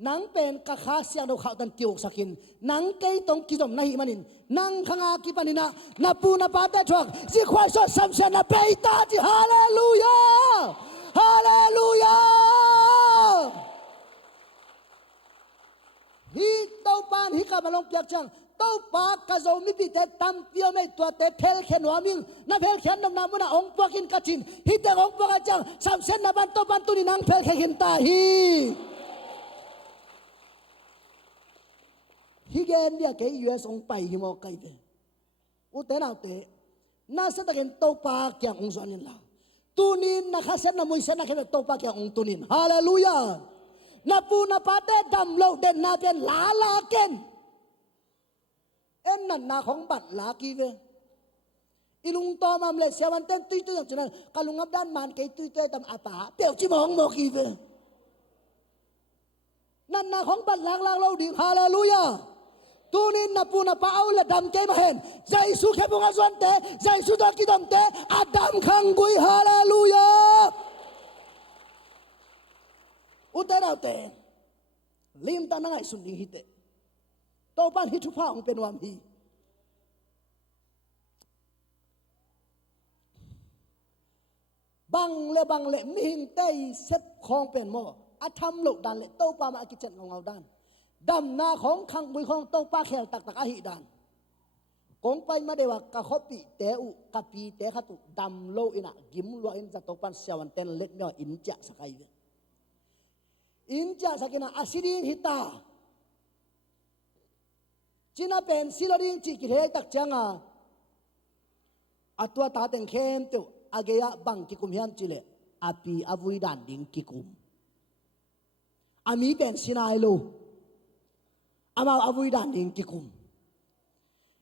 นังเป็นกะขาเสียงเราเขาตันเกี่ยวสักินนังเกยตรงกิจมนาหิมันินนังขังอากิปันินะนับปูนับปาเตทวกสิควายสดสัมเสนนับเปยตาจิฮาเลลูยาฮาเลลูยาฮิโตปันฮิกามาลงเปียกจังโต ต้าปากกะโจมิปิเตตัมเปียวไม่ตัวเตเพลเขียนว่ามิงนับเพลเขียนนำนามุนะองค์ปกินกัจินฮิตเตองค์ปกจังสามเส้นนับบันโตบันตุนินังเพลเขียนตาฮิเกนเดียเกยยูเอสองไปฮิโมไกเตอุเตนาเตน่าสตะเกนโตปากแกงองค์สวนินลาตุนินนักเส้นนามุยเส้นนักเขตโตปากแกงองค์ตุนินฮาเลลูยานับปูนับปาเตดำโลเด่นนาเป็นลาลาเกนเอ็นนั่นนาของบัตรลากีเวอีลุงตอมามเลเซียวันเต้นตุยตุยอย่างนั้นกาลุงอับด้านมันเกยตุยตุยตามอาปาเปียวจิมองโมกีเวนั่นนาของบัตรลางเราดีฮาเลลูยาตูนินนับปูนับปาเอาละดำเกมาเห็นใจสุขแค่พงอาส่วนเตใจสุดกิดมเตอาดัมขังกุยฮาเลลูยาอุตระเตลิมตานังไอสุนิฮิเตโตบ้านฮิทุพาองเป็นวามฮีบังเลมิหิงเตยเซ็ตของเป็นโมอาทำโลกดันเลโตปามากิจเจนของเราดันดำนาของขังบุยของโตปาแขลตักอาหิดันกงไปมาเดว่ากะขปีเตอุกะปีเตขตุดำโลอินะกิมลัวอินจะโตปันเสียวันเตนเล็ดเมียอินจะสักไออินจะสักนะอาศิรินฮิตาจีน่าเป็นศิลดิงจีกิเลตักจังตัวตาเต็งเข้มตัวอาเกียบังกิคุมเฮียมจิเลอาปีอาวุยดันดิงกิคุมอามีเป็นสินายโลอามาอาวุยดันดิงกิคุม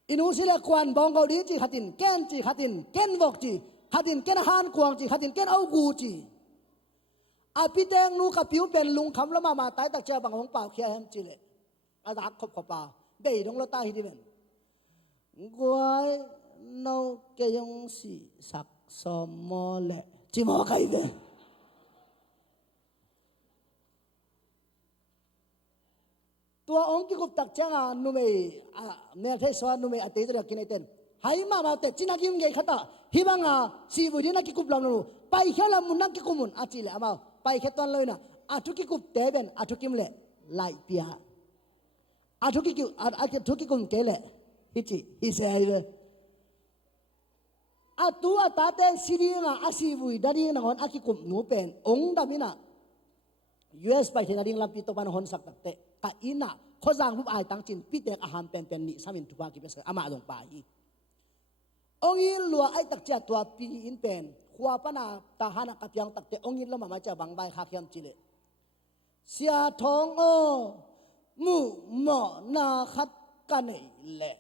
อินุสิเลควันบองเกาดีจีขัดินแกนจีขัดินแกนวอกจีขัดินแกนฮานกวางจีขัดินแกนเอากูจีอาปีเตงนูกับผิวเป็นลุงคำละมาตายตักเจ้าบังของเปล่าเขียมจิเลอาดักขบขบปาเบยดงละตาฮิดิเป็นกวยนอเกยงสีสักสมอเลจิมอไกเวตัวองค์กิกุบตักเจ้านุเมเมเทสวานุเมอติตระกินเต็นให้มาเตจินักยิมเกยขัตฮิบังสีบุรีนักกิกุบลำนูไปแค่ละมุนนักกิกุมุนอาจิเลอามาไปแค่ตอนเลยนะอาทุกิกุบเตเบนอาทุกิมเลไลเปียอาทุกิกุมเกลฮิจิฮิเซลอาตัวตาเตนซีรีงอาซีวุยดาริงนะฮอนอากิกุมนูเป็นองดามินะ US ไปเทนาริงลำปีตบันฮอนสักตักเตะกะอินะข้อจางหุบไอตังจินปีเตกอาหารเป็นนิสามินทุบากิเปสอามาลงไปองยินลัวไอตักเจ้าตัวปีอินเป็นขัวปนาตาหานักกับยังตักเตองยินละมาจะบังใบหักยำจิเลเสียทองโอมูหมอนาคัดกันเละ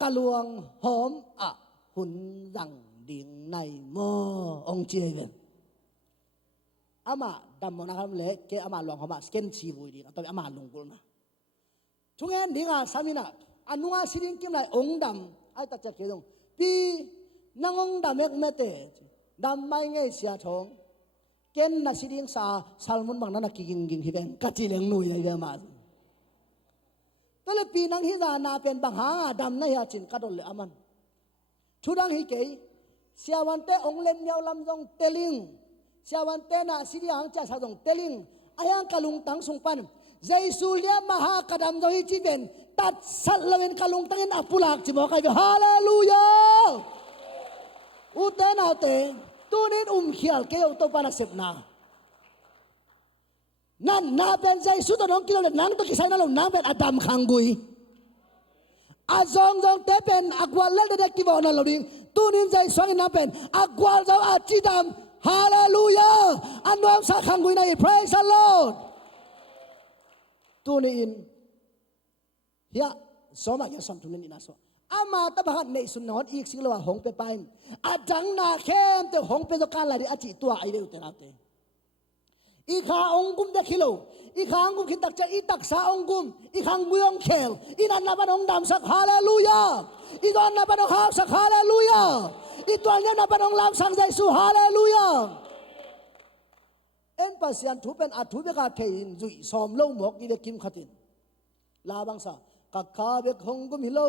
กะลวงหอมหุ่นดังดิ่งในหม้อองเจเวนอามาดำมอนาคัดเละเกอามาลวงหอมสเกนชีบุยดิ่งตอนอามาลงกุลนะช่วงเงินดิ่งสามินะอนุอาศิริงกิมไลองดำไอตัดจักเกดงปีนางองดำเมกเมเตดำไม่ไงเสียทองเกนนาศิริงซาลมุนบางนั้นกิงฮิเวนกัจจิเลงนุยไอเวมาแต่ละปีนังฮิดานาเป็นบังหาดำในยาจินกัดเลยอามันชุดังฮิเกยเสียวันเตองเล่นยาวลำจงเตลิงเสียวันเตน่ะสิริหังจ่าสะดงเตลิงอายังกะลุงตังสงปันใจสุเลียมหากระดำโดยจีเป็นตัดสัตว์ละเวนกะลุงตังเงินอัปุลักจิบอกใครไปฮาเลลูยาอุเตนาเตตัวนี้เขียลเกยตัวปานาเสพนานั่นนาเป็นใจสุดน้องกิโลเล็กนั่งตัวกิสัยนั่นเรานั่งเป็นอดัมขังกุยอาจงเตเป็นอักวาลเลเด็กที่ว่านั่นเราดิตัวนี้ใจสวงนั่งเป็นอักวาลเราอาจิดามฮาเลลูยาอันน้อมสักขังกุยใน praise the Lord ตัวนี้อินเฮียสมัยยังสมทุนนี่นะสวอามาตะบัดในสุนทรอีกสิ่งละว่าหงไปไปอาจังนาเข้มแต่หงเป็นตัวการอะไรอาจิตัวไอเดียวแต่เราเตอีขาองกุมเด็กฮิโลอีขาองกุมคิดตักจะอีตักษาองกุมอีขังบุยองเคลอีนันนับนองดำสักฮาเลลูยาอีตอนนับนองฮาสักฮาเลลูยาอีตัวนี้นับนองลำสังใจสุฮาเลลูยาเอ็นปัสยันทุเป็นอัฐุเบกาเทอินจุยสอมโลหมกอีเวกิมขัดินลาบังสากักขาเบกหงกุมฮิโล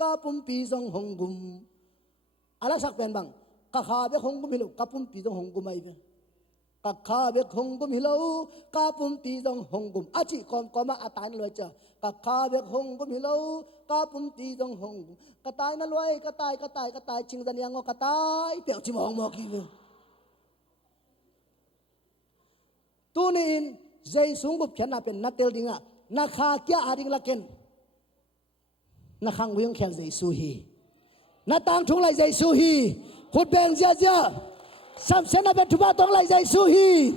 กาปุ่มปีซองหงกุมอะไรสักเป็นบังกักขาเบกหงกุมฮิโลกาปุ่มปีซองหงกุมไอเวกักขาเบกหงกุมฮิโลกาปุ่มปีซองหงกุมอาจิกอมมาอาตานเลยจ้ะกักขาเบกหงกุมฮิโล cá bún tì dong hồng cá tai nó loay cá tai chinh dân yang cá tai bẹo chim hồng mò kì tu nín dây xuống bụp chén na pen na tel dinga na kha kia ading laken na khang uyang khel dây su hi na tang thung lại dây su hi hút bèn zia sam sen na ben thuba tong lại dây su hi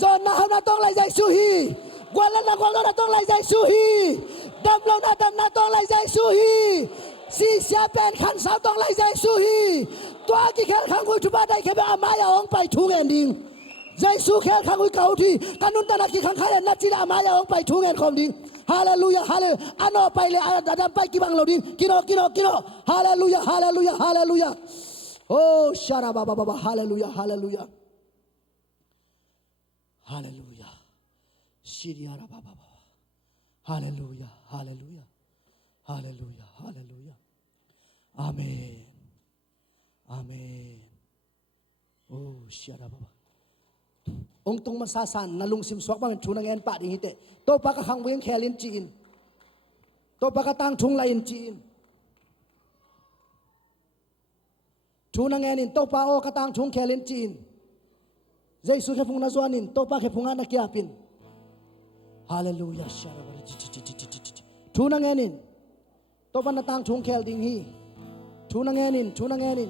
zon na hana tong lại dây su hi quan na quan na tong lại dây su hi đam lâu na tong lại dây su hi si sia pen khan sao tong lại dây su hi toa ki khel khang ui thuba dai khebe amaya ong pai thu ending dây su khel khang ui kau thi kanun ta na ki khang khai na chi la amaya ong pai thu en khom ding hallelujah hallelujah ano pai le adam pai ki bang lo ding kino hallelujah oh shara baba hallelujah shiriara baba hallelujah amen oh shara baba ông tung mà sa san na lung sim swak ba men thu na ngen pa ding hite to pa ka khang weng khelin chin to pa ka tang thung lain chin thu na ngen in to pa o ka tang thung khelin chin Jesu ke phung na zuan in to pa ke phunga na kya pin hallelujah shara ba thu na ngen in to pa na tang thung khel ding hi thu na ngen in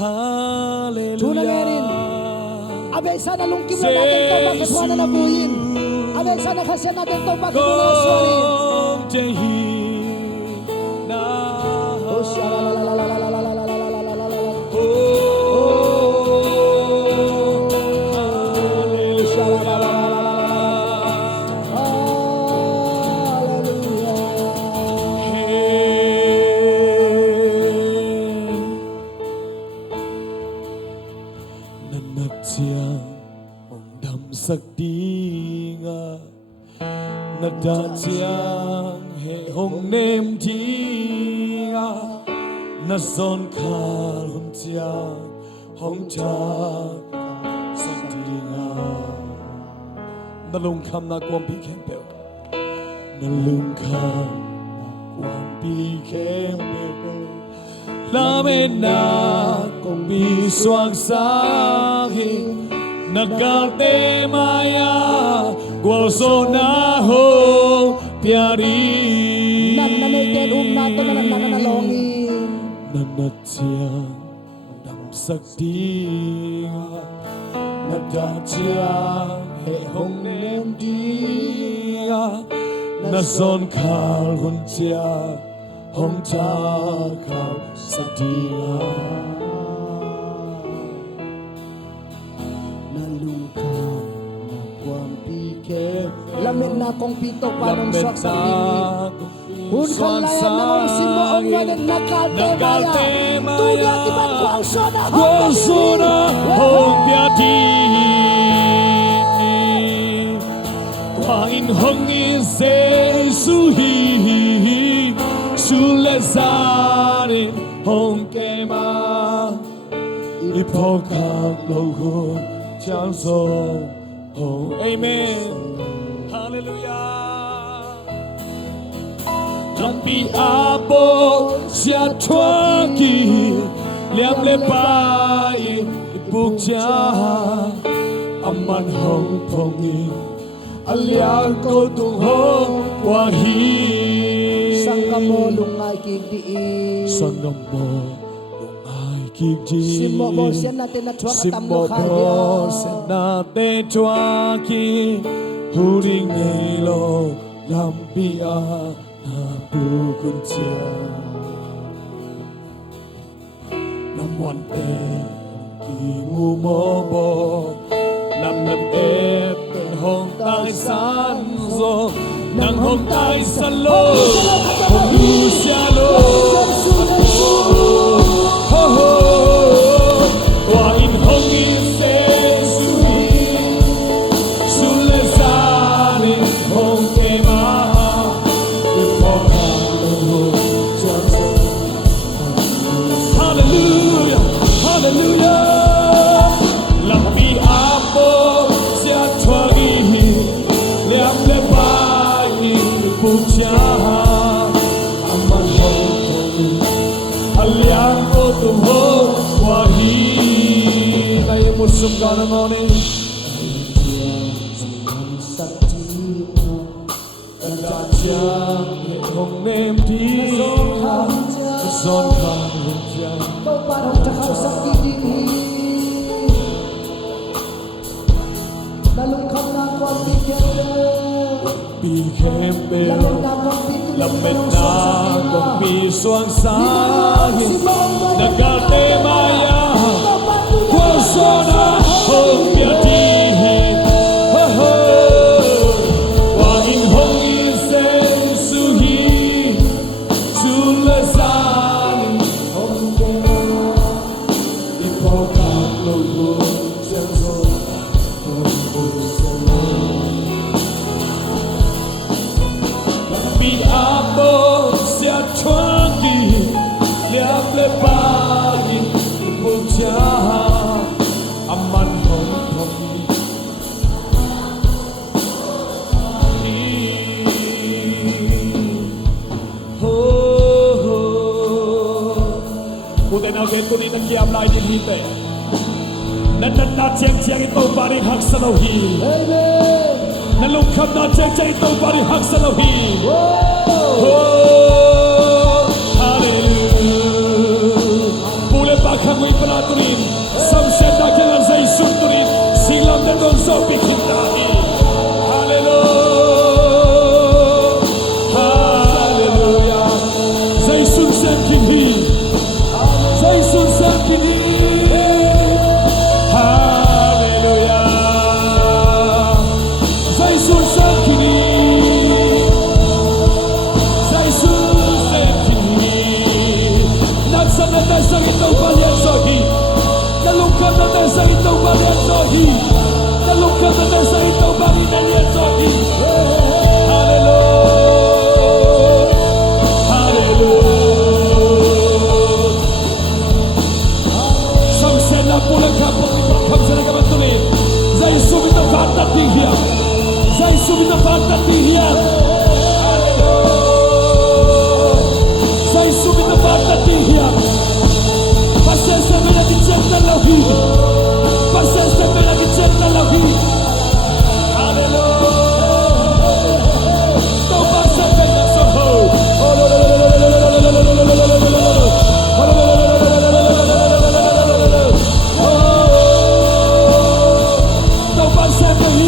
hallelujah abe sana lungkim na natin to pa kaswana na buhin abe sana kasya natin to pa kaswana suanin oh shala la sắc tiếng na đã chiang hệ hồng nêm tiếng na son khal hồng chiang hồng cha sắc tiếng na lung kham na quam pi khem bel na lung kham quam pi khem bel la me na kong pi soang sa hi Nagate maya gualso na ho piari nananaten natin nananalongin nanatiang dam sakti nadatiang he hong nem dia nason khal huntia hong cha khal sakti lamin na kong pito parang swak sa tingin hun kalayan na mong simo ang wanan nakate maya tuga timan kuang sona hong piati kwain hong se suhi sulezare hong kema ipokak logo chang so oh amen hallelujah Lampi apo sia twaki liam le pai ipuk cha aman hong pongi aliang ko tung hong wahi sangamo lungai kigdi sangamo Simo mo sen natin na chwa katamlo kaya sen natin chwa ki huring nilo lampia na bukun siya namuan e ki mu mo bo nam nam e ten hong tai san zo nang hong tai san lo hong lu siya lo Qua in hong in se sui suleza liang ô tùm hô hoa hi nay một sum cao nó ngon đi đã chăng không nem đi giòn khang hùng chăng Tô ban hồng trăng khao sắc kỳ đi Dalung kham na con bi kem bê lâm mệt na con bi xoang sáng nagate maya Kosona hong bia di Wang in hong in sen su hi Tulsan hong kena ipo kap lo go chang so Bi abo sia chwangi liap le pagi puja aman hong hong Uten au den kuni nak kiam lai din hite Nan na cheng cheng ito bari hak salohi Nan lung kham na cheng cheng ito bari hak salohi Hallelujah Pule pa khangui pelaturin Samsen na kelan zai sunturin Silam dan dong sopi kintahi Hallelujah Hallelujah Zai sun sen kinhi Zai sun sen kinhi Hallelujah Zai sun sen kinhi Zai sun sen kinhi Naksan na tasang itong balian sohi Nalungkap na tasang itong balian sohi Nalungkap na tasang itong balian sohi Hallelujah Hallelujah Samsen na pulang kapag kamsa na kamatuli Zai sumit na vantat dihiya Zai sumit na vantat dihiya Zai sumit na vantat dihiya Pasal saya lagi cinta lagi Pasal saya lagi cinta lagi Hallelujah Kau pasal saya soho Kau pasal saya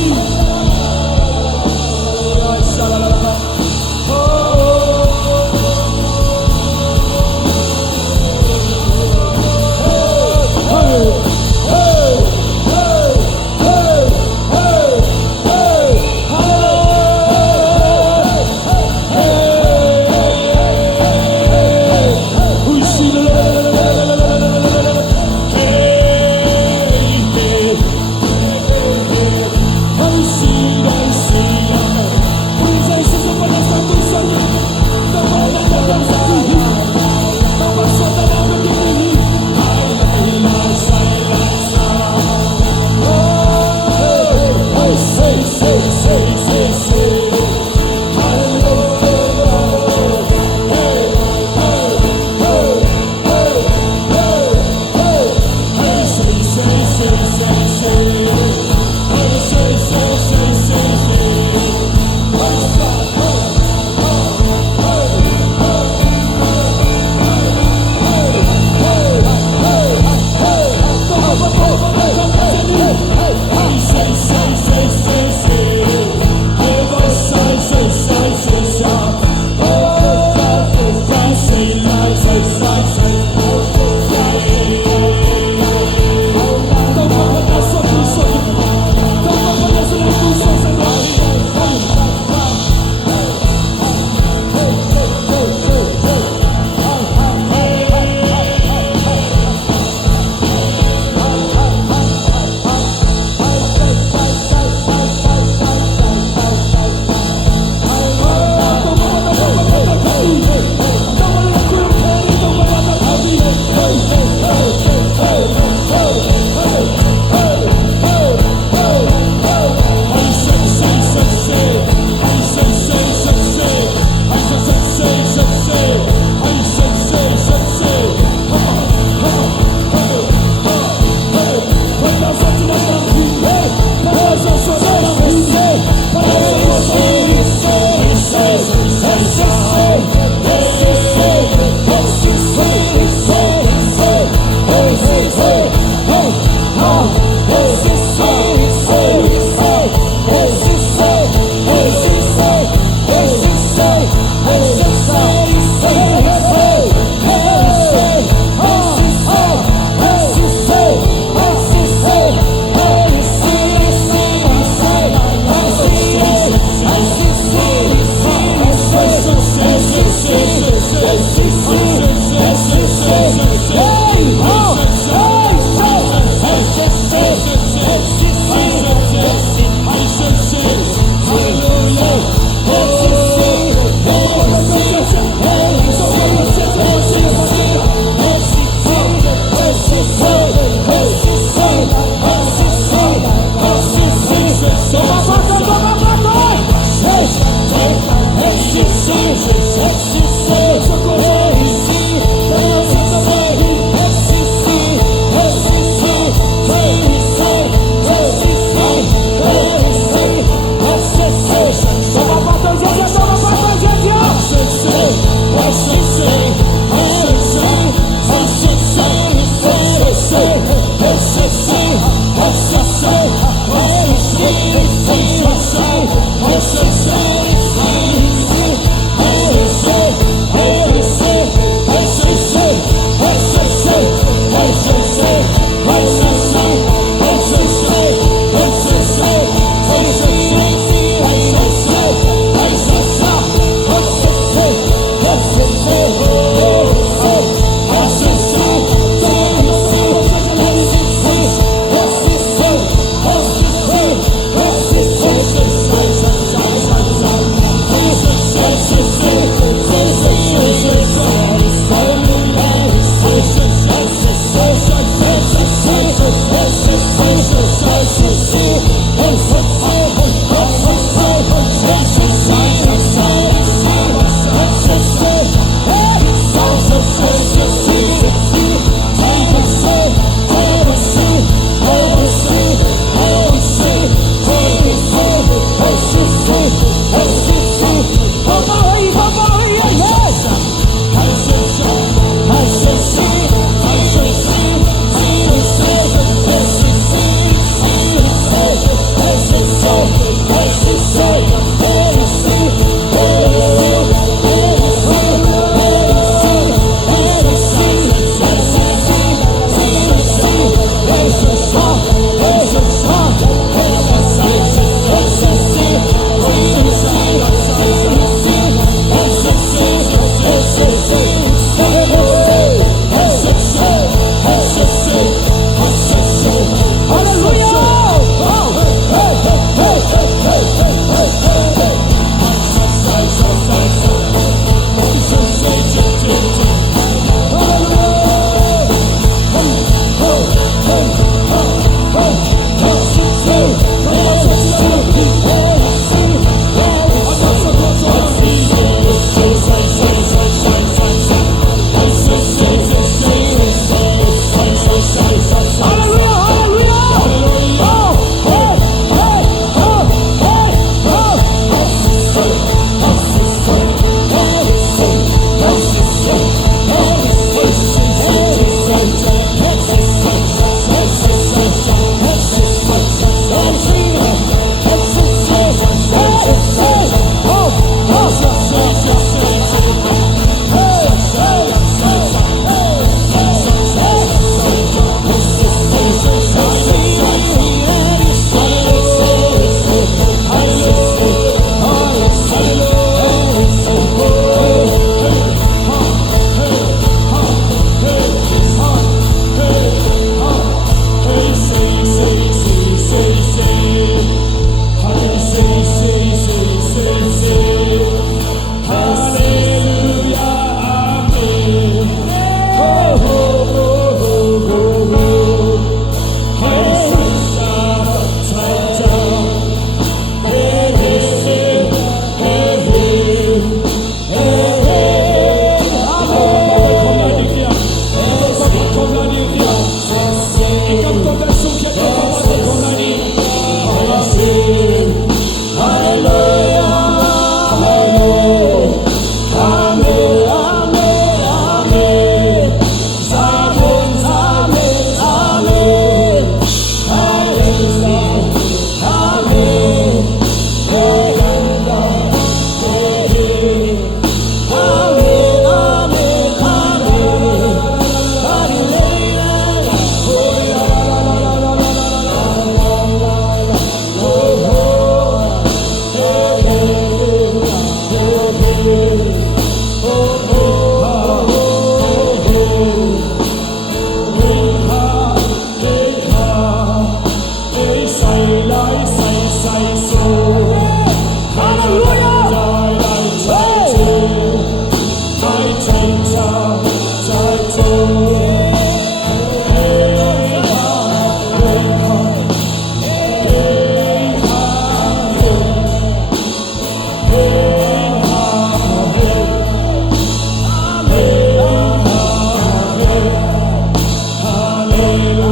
Zai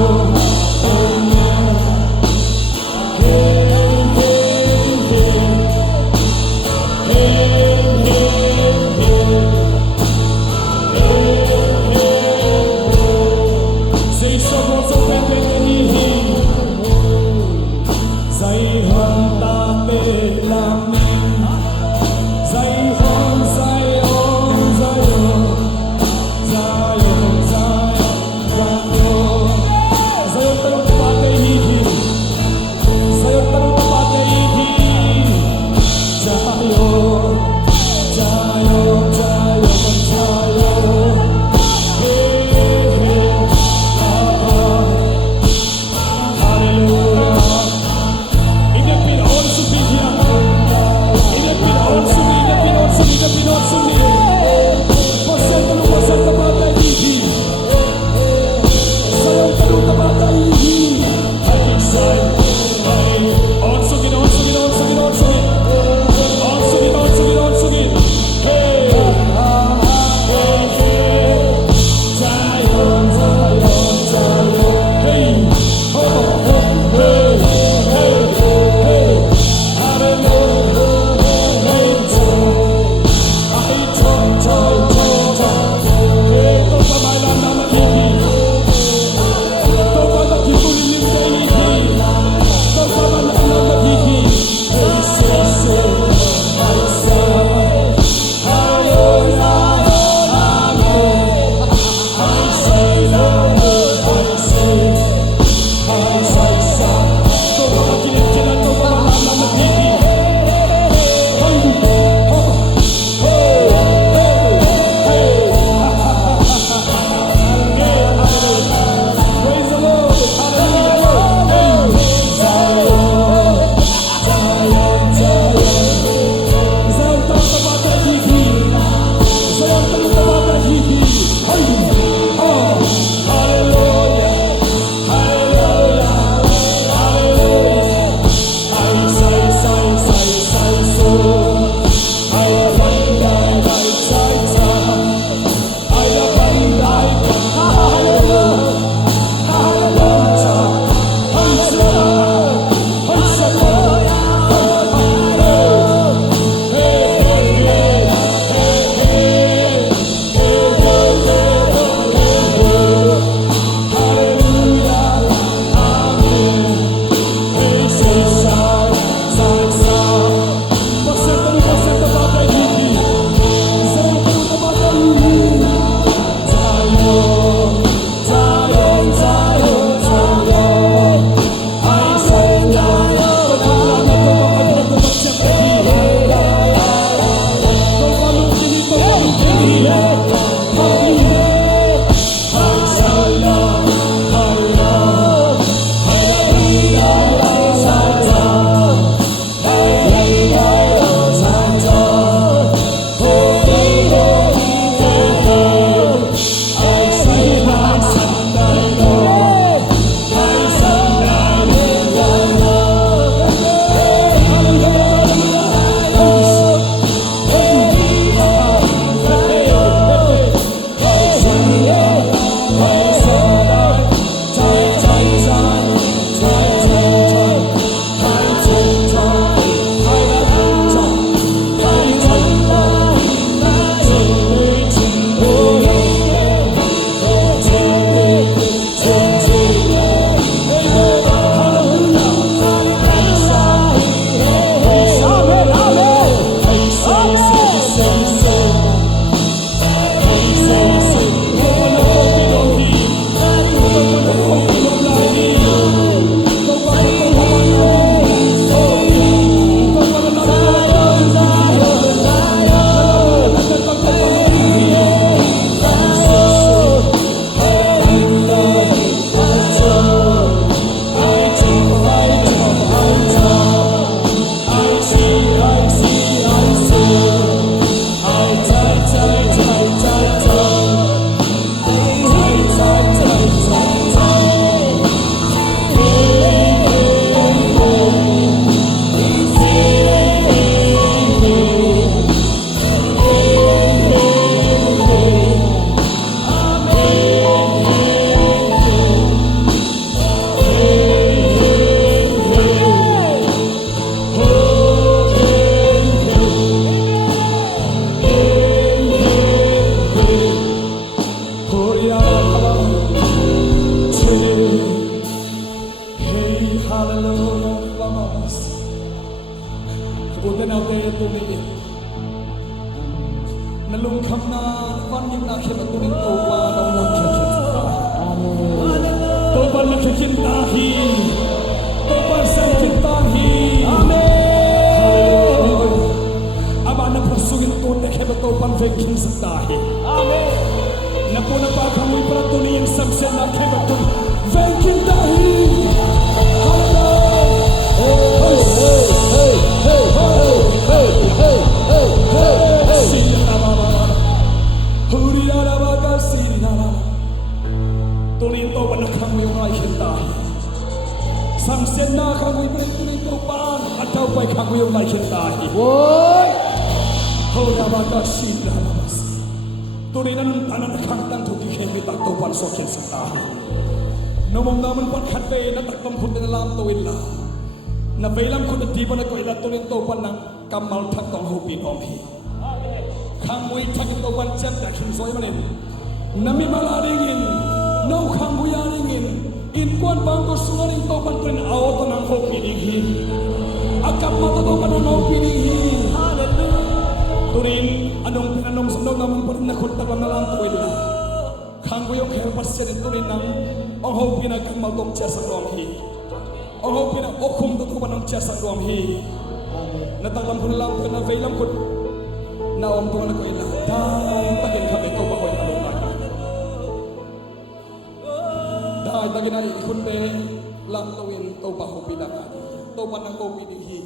na pan yung nakhe matuling topa ng nakhe topa nakhe kintahi topa sa kintahi amen aba na pasugin to nakhe topan vekin sa tahi amen na po na pa kamoy para tuloy yung samsen nakhe matun vekin tahi Tulito ba na kami yung ay hintahin? Samsen na kami tulito pa at daw ba'y kami yung ay hintahin? Woy! Hura ba ka sila namas? Tulinan ng tanan na kantang tukihin may taktupan sokyan sa tahin. Numong naman pagkatay na taktampun na lang tuwin la. Nabailam ko na di ba na ko ilan tulito pa ng kamal taktong huping omhi. Kamoy takito ban cem dakin soy manin. Nami malaringin. Nau kang buyaringin, inkuan bangko sungaring topan tuin awto nang ho pininghin. Akap mata topan nang pininghin. Turin anong pinanong sandok naman pa rin nakunta lang na lang tuin la. Kang buyong herpas siya din turin nang ang ho pinagkamal tong siya sa luamhi. Ang ho pinag-okum tutupan ng siya sa luamhi. Natanglam ko na lang tuin na veilam ko na om tuwan na ko ila. Dahil tagin kami ko ba ko yung along lagi. Dahil tagin na ikunde lang tuwin to ba ko pinakani. To ba nang ko pinighi.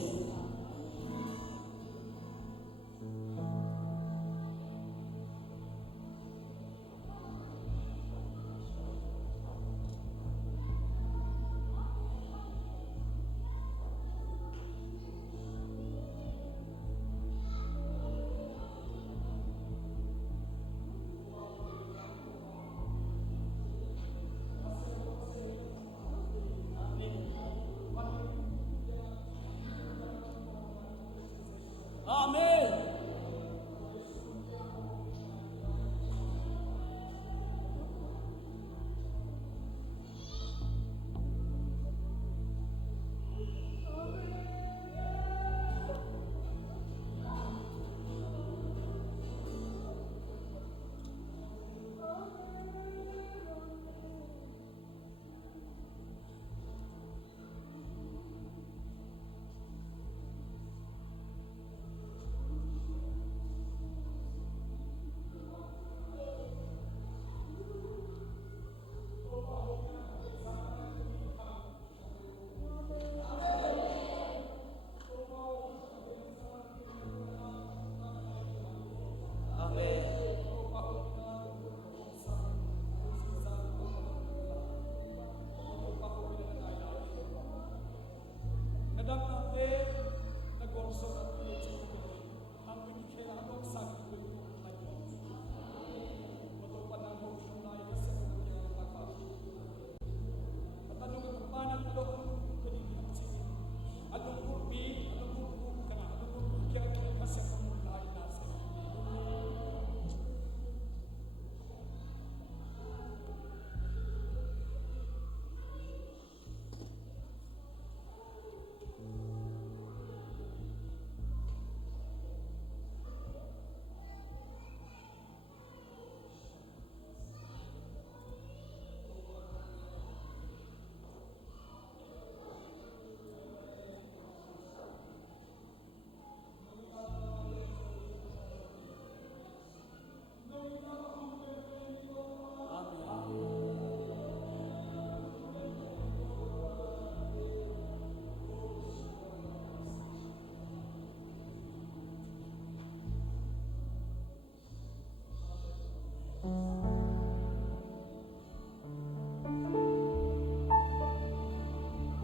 Amen.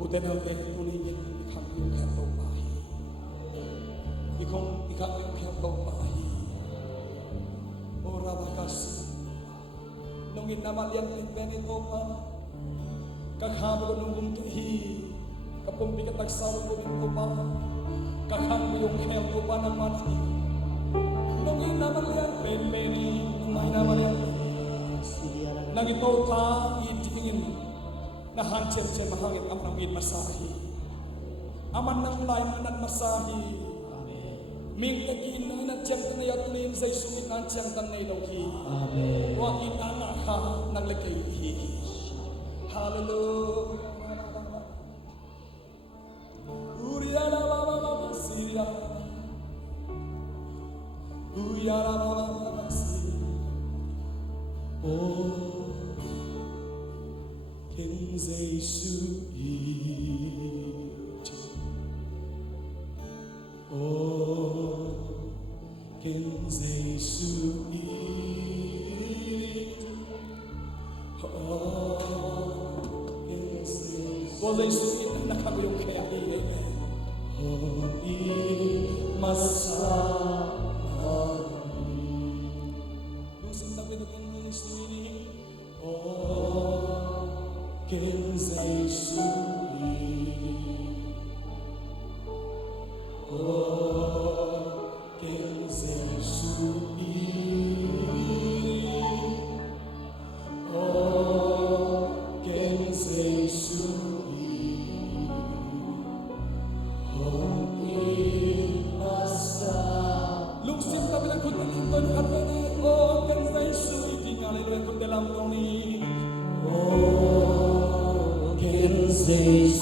Utenel ke tuningin ikang yung kento bahi. Ikang yung kento bahi. Ora bakas. Nungin namalian pinbeni topa. Kakhamgo nung kehi. Kapumpi katagsaro ko ng topa. Kakhamgo yung kento pa naman. Nungin namalian pinbeni. Nungay namalian. Nangitota itingin. Na hancir-cer mahangit amnawin masahi. Aman nang lain manan masahi. Ming tagi na na chang tan ya tunin say sumit na chang tan nei lo hi. Amen. Wa in ana kha nang le kai hi. Hallelujah. Uriya la ba ba ba siria. Uriya la ba ba ba siria. Oh, King Jesus. Oh, King Jesus. Oh, King Jesus. Oh, Jesus, nakakuyong kaya amen. Oh, Lusin tabi ng ministry. Oh, King Jesus. Oh, King Jesus. Oh, King Jesus. Lungsim tabi ng kuntan at benay. Oh, King Jesus. Hallelujah, kundalam noni. Oh, King Jesus.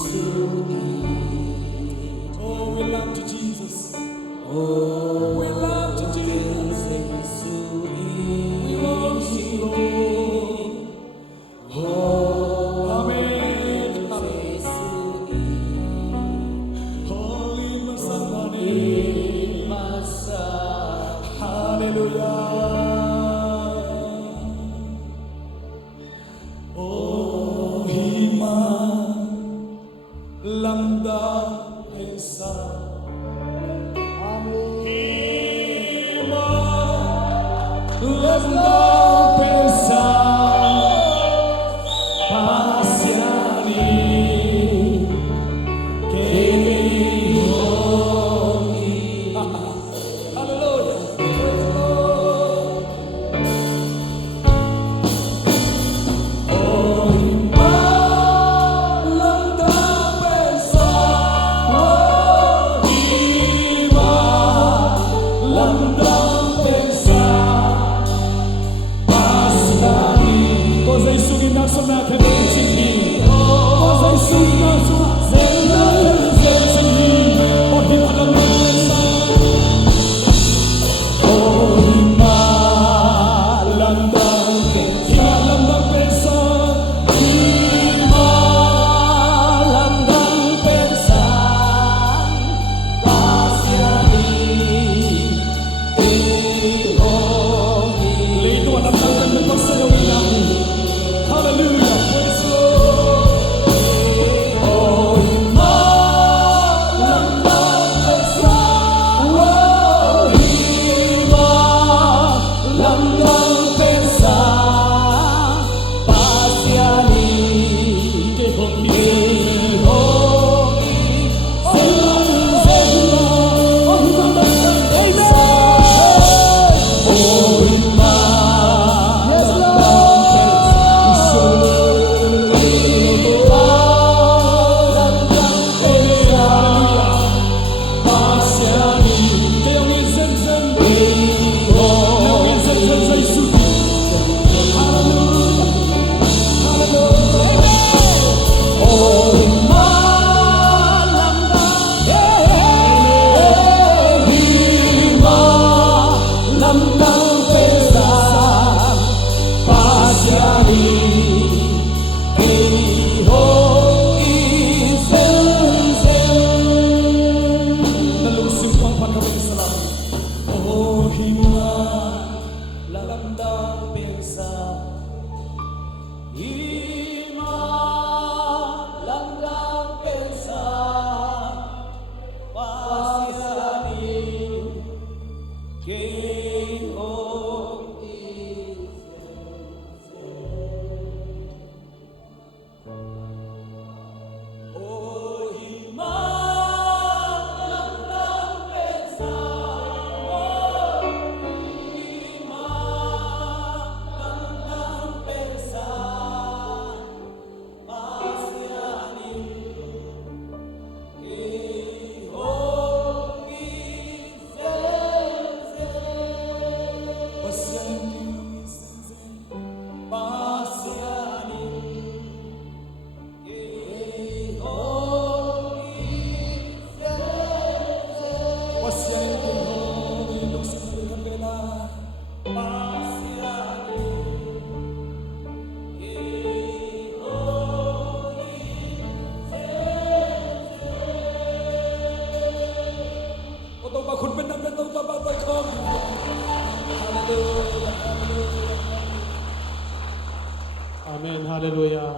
Oh, we love you, Jesus. Oh, We love you, Jesus. We worship you, Lord. Oh, Amen. Holy Masamani. Hallelujah. Oh, Hima Lambda Esa. Hima Lambda Esa. Pasiani Kehohi. Hallelujah. Praise the Lord. Oh, Hima Lambda Esa. Oh, Hima Lambda Esa. Pasiani. Cosa è su che naso na che non ci di. Cosa è su che naso zella zella di. Oh, Hima Lambda Esa. Oh, Hima Lambda Esa. Hima Lambda Esa. Hima Lambda Esa. Lead to an abundant and personal love. Hallelujah. Praise the Lord.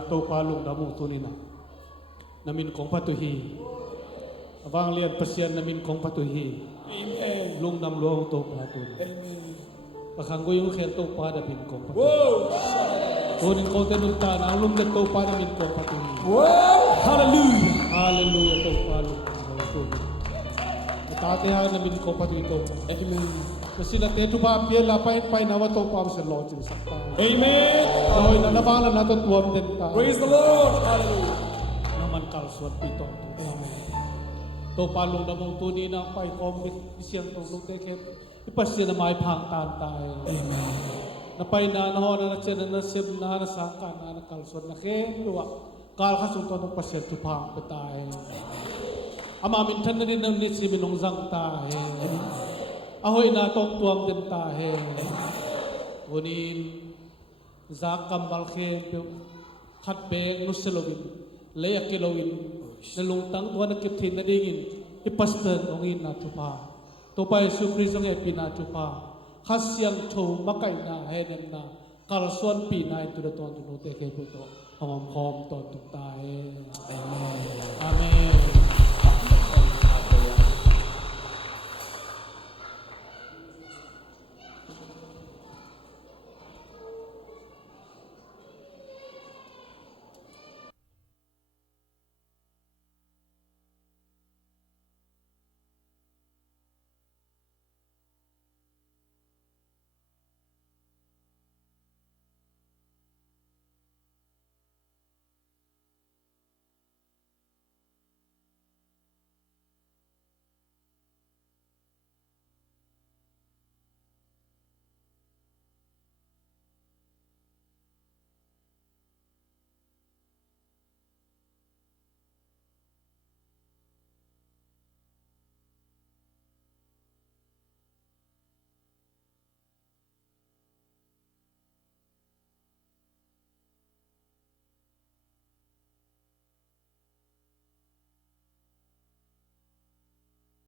โตปาลุงดามุตุนินะนามินของพัตุฮีวางเลียนเปเซียนนามินของพัตุฮีลุงดำหลวงโตปาตุนประคังกุยงเขียนโตปาดาบินของพัตุฮีตัวนึงเขาเตนุนตานาลุงเดโตปานามินของพัตุฮีฮาเลลูยาฮาเลลูยาโตปาลุงดำหลวงโตตาเตหานามินของพัตุฮีโตMasih nak tu bapa dia lapai pai nawa tu bapa mesti lojin sakta. Amen. Loi na nabala na tu tuam denta. Praise the Lord. Hallelujah. Naman kalsuat pito. Amen. Tu palung na mong tuni na pai kom isiyang tu lu teke ipasya na mai phang tan tai. Amen. Na pai na ho na chen na sim na sangka na kalsuat na ke luwa kal khasung tu pasya tu phang petai. Ama min than na din ni si minong zang tai. Ahoy na tong tuam din tahe. Unin zakam balkhe khat beng nuselowin leya kilowin na lungtang tuwa na kipthin na dingin ipastan ongin na tupa. Tupa Yesu Kristo ng epina tupa. Hasyang to makay na henem na kalsuan pina ito na tuwan tunote kay puto. Ang amkom tuwan tahe. Amen.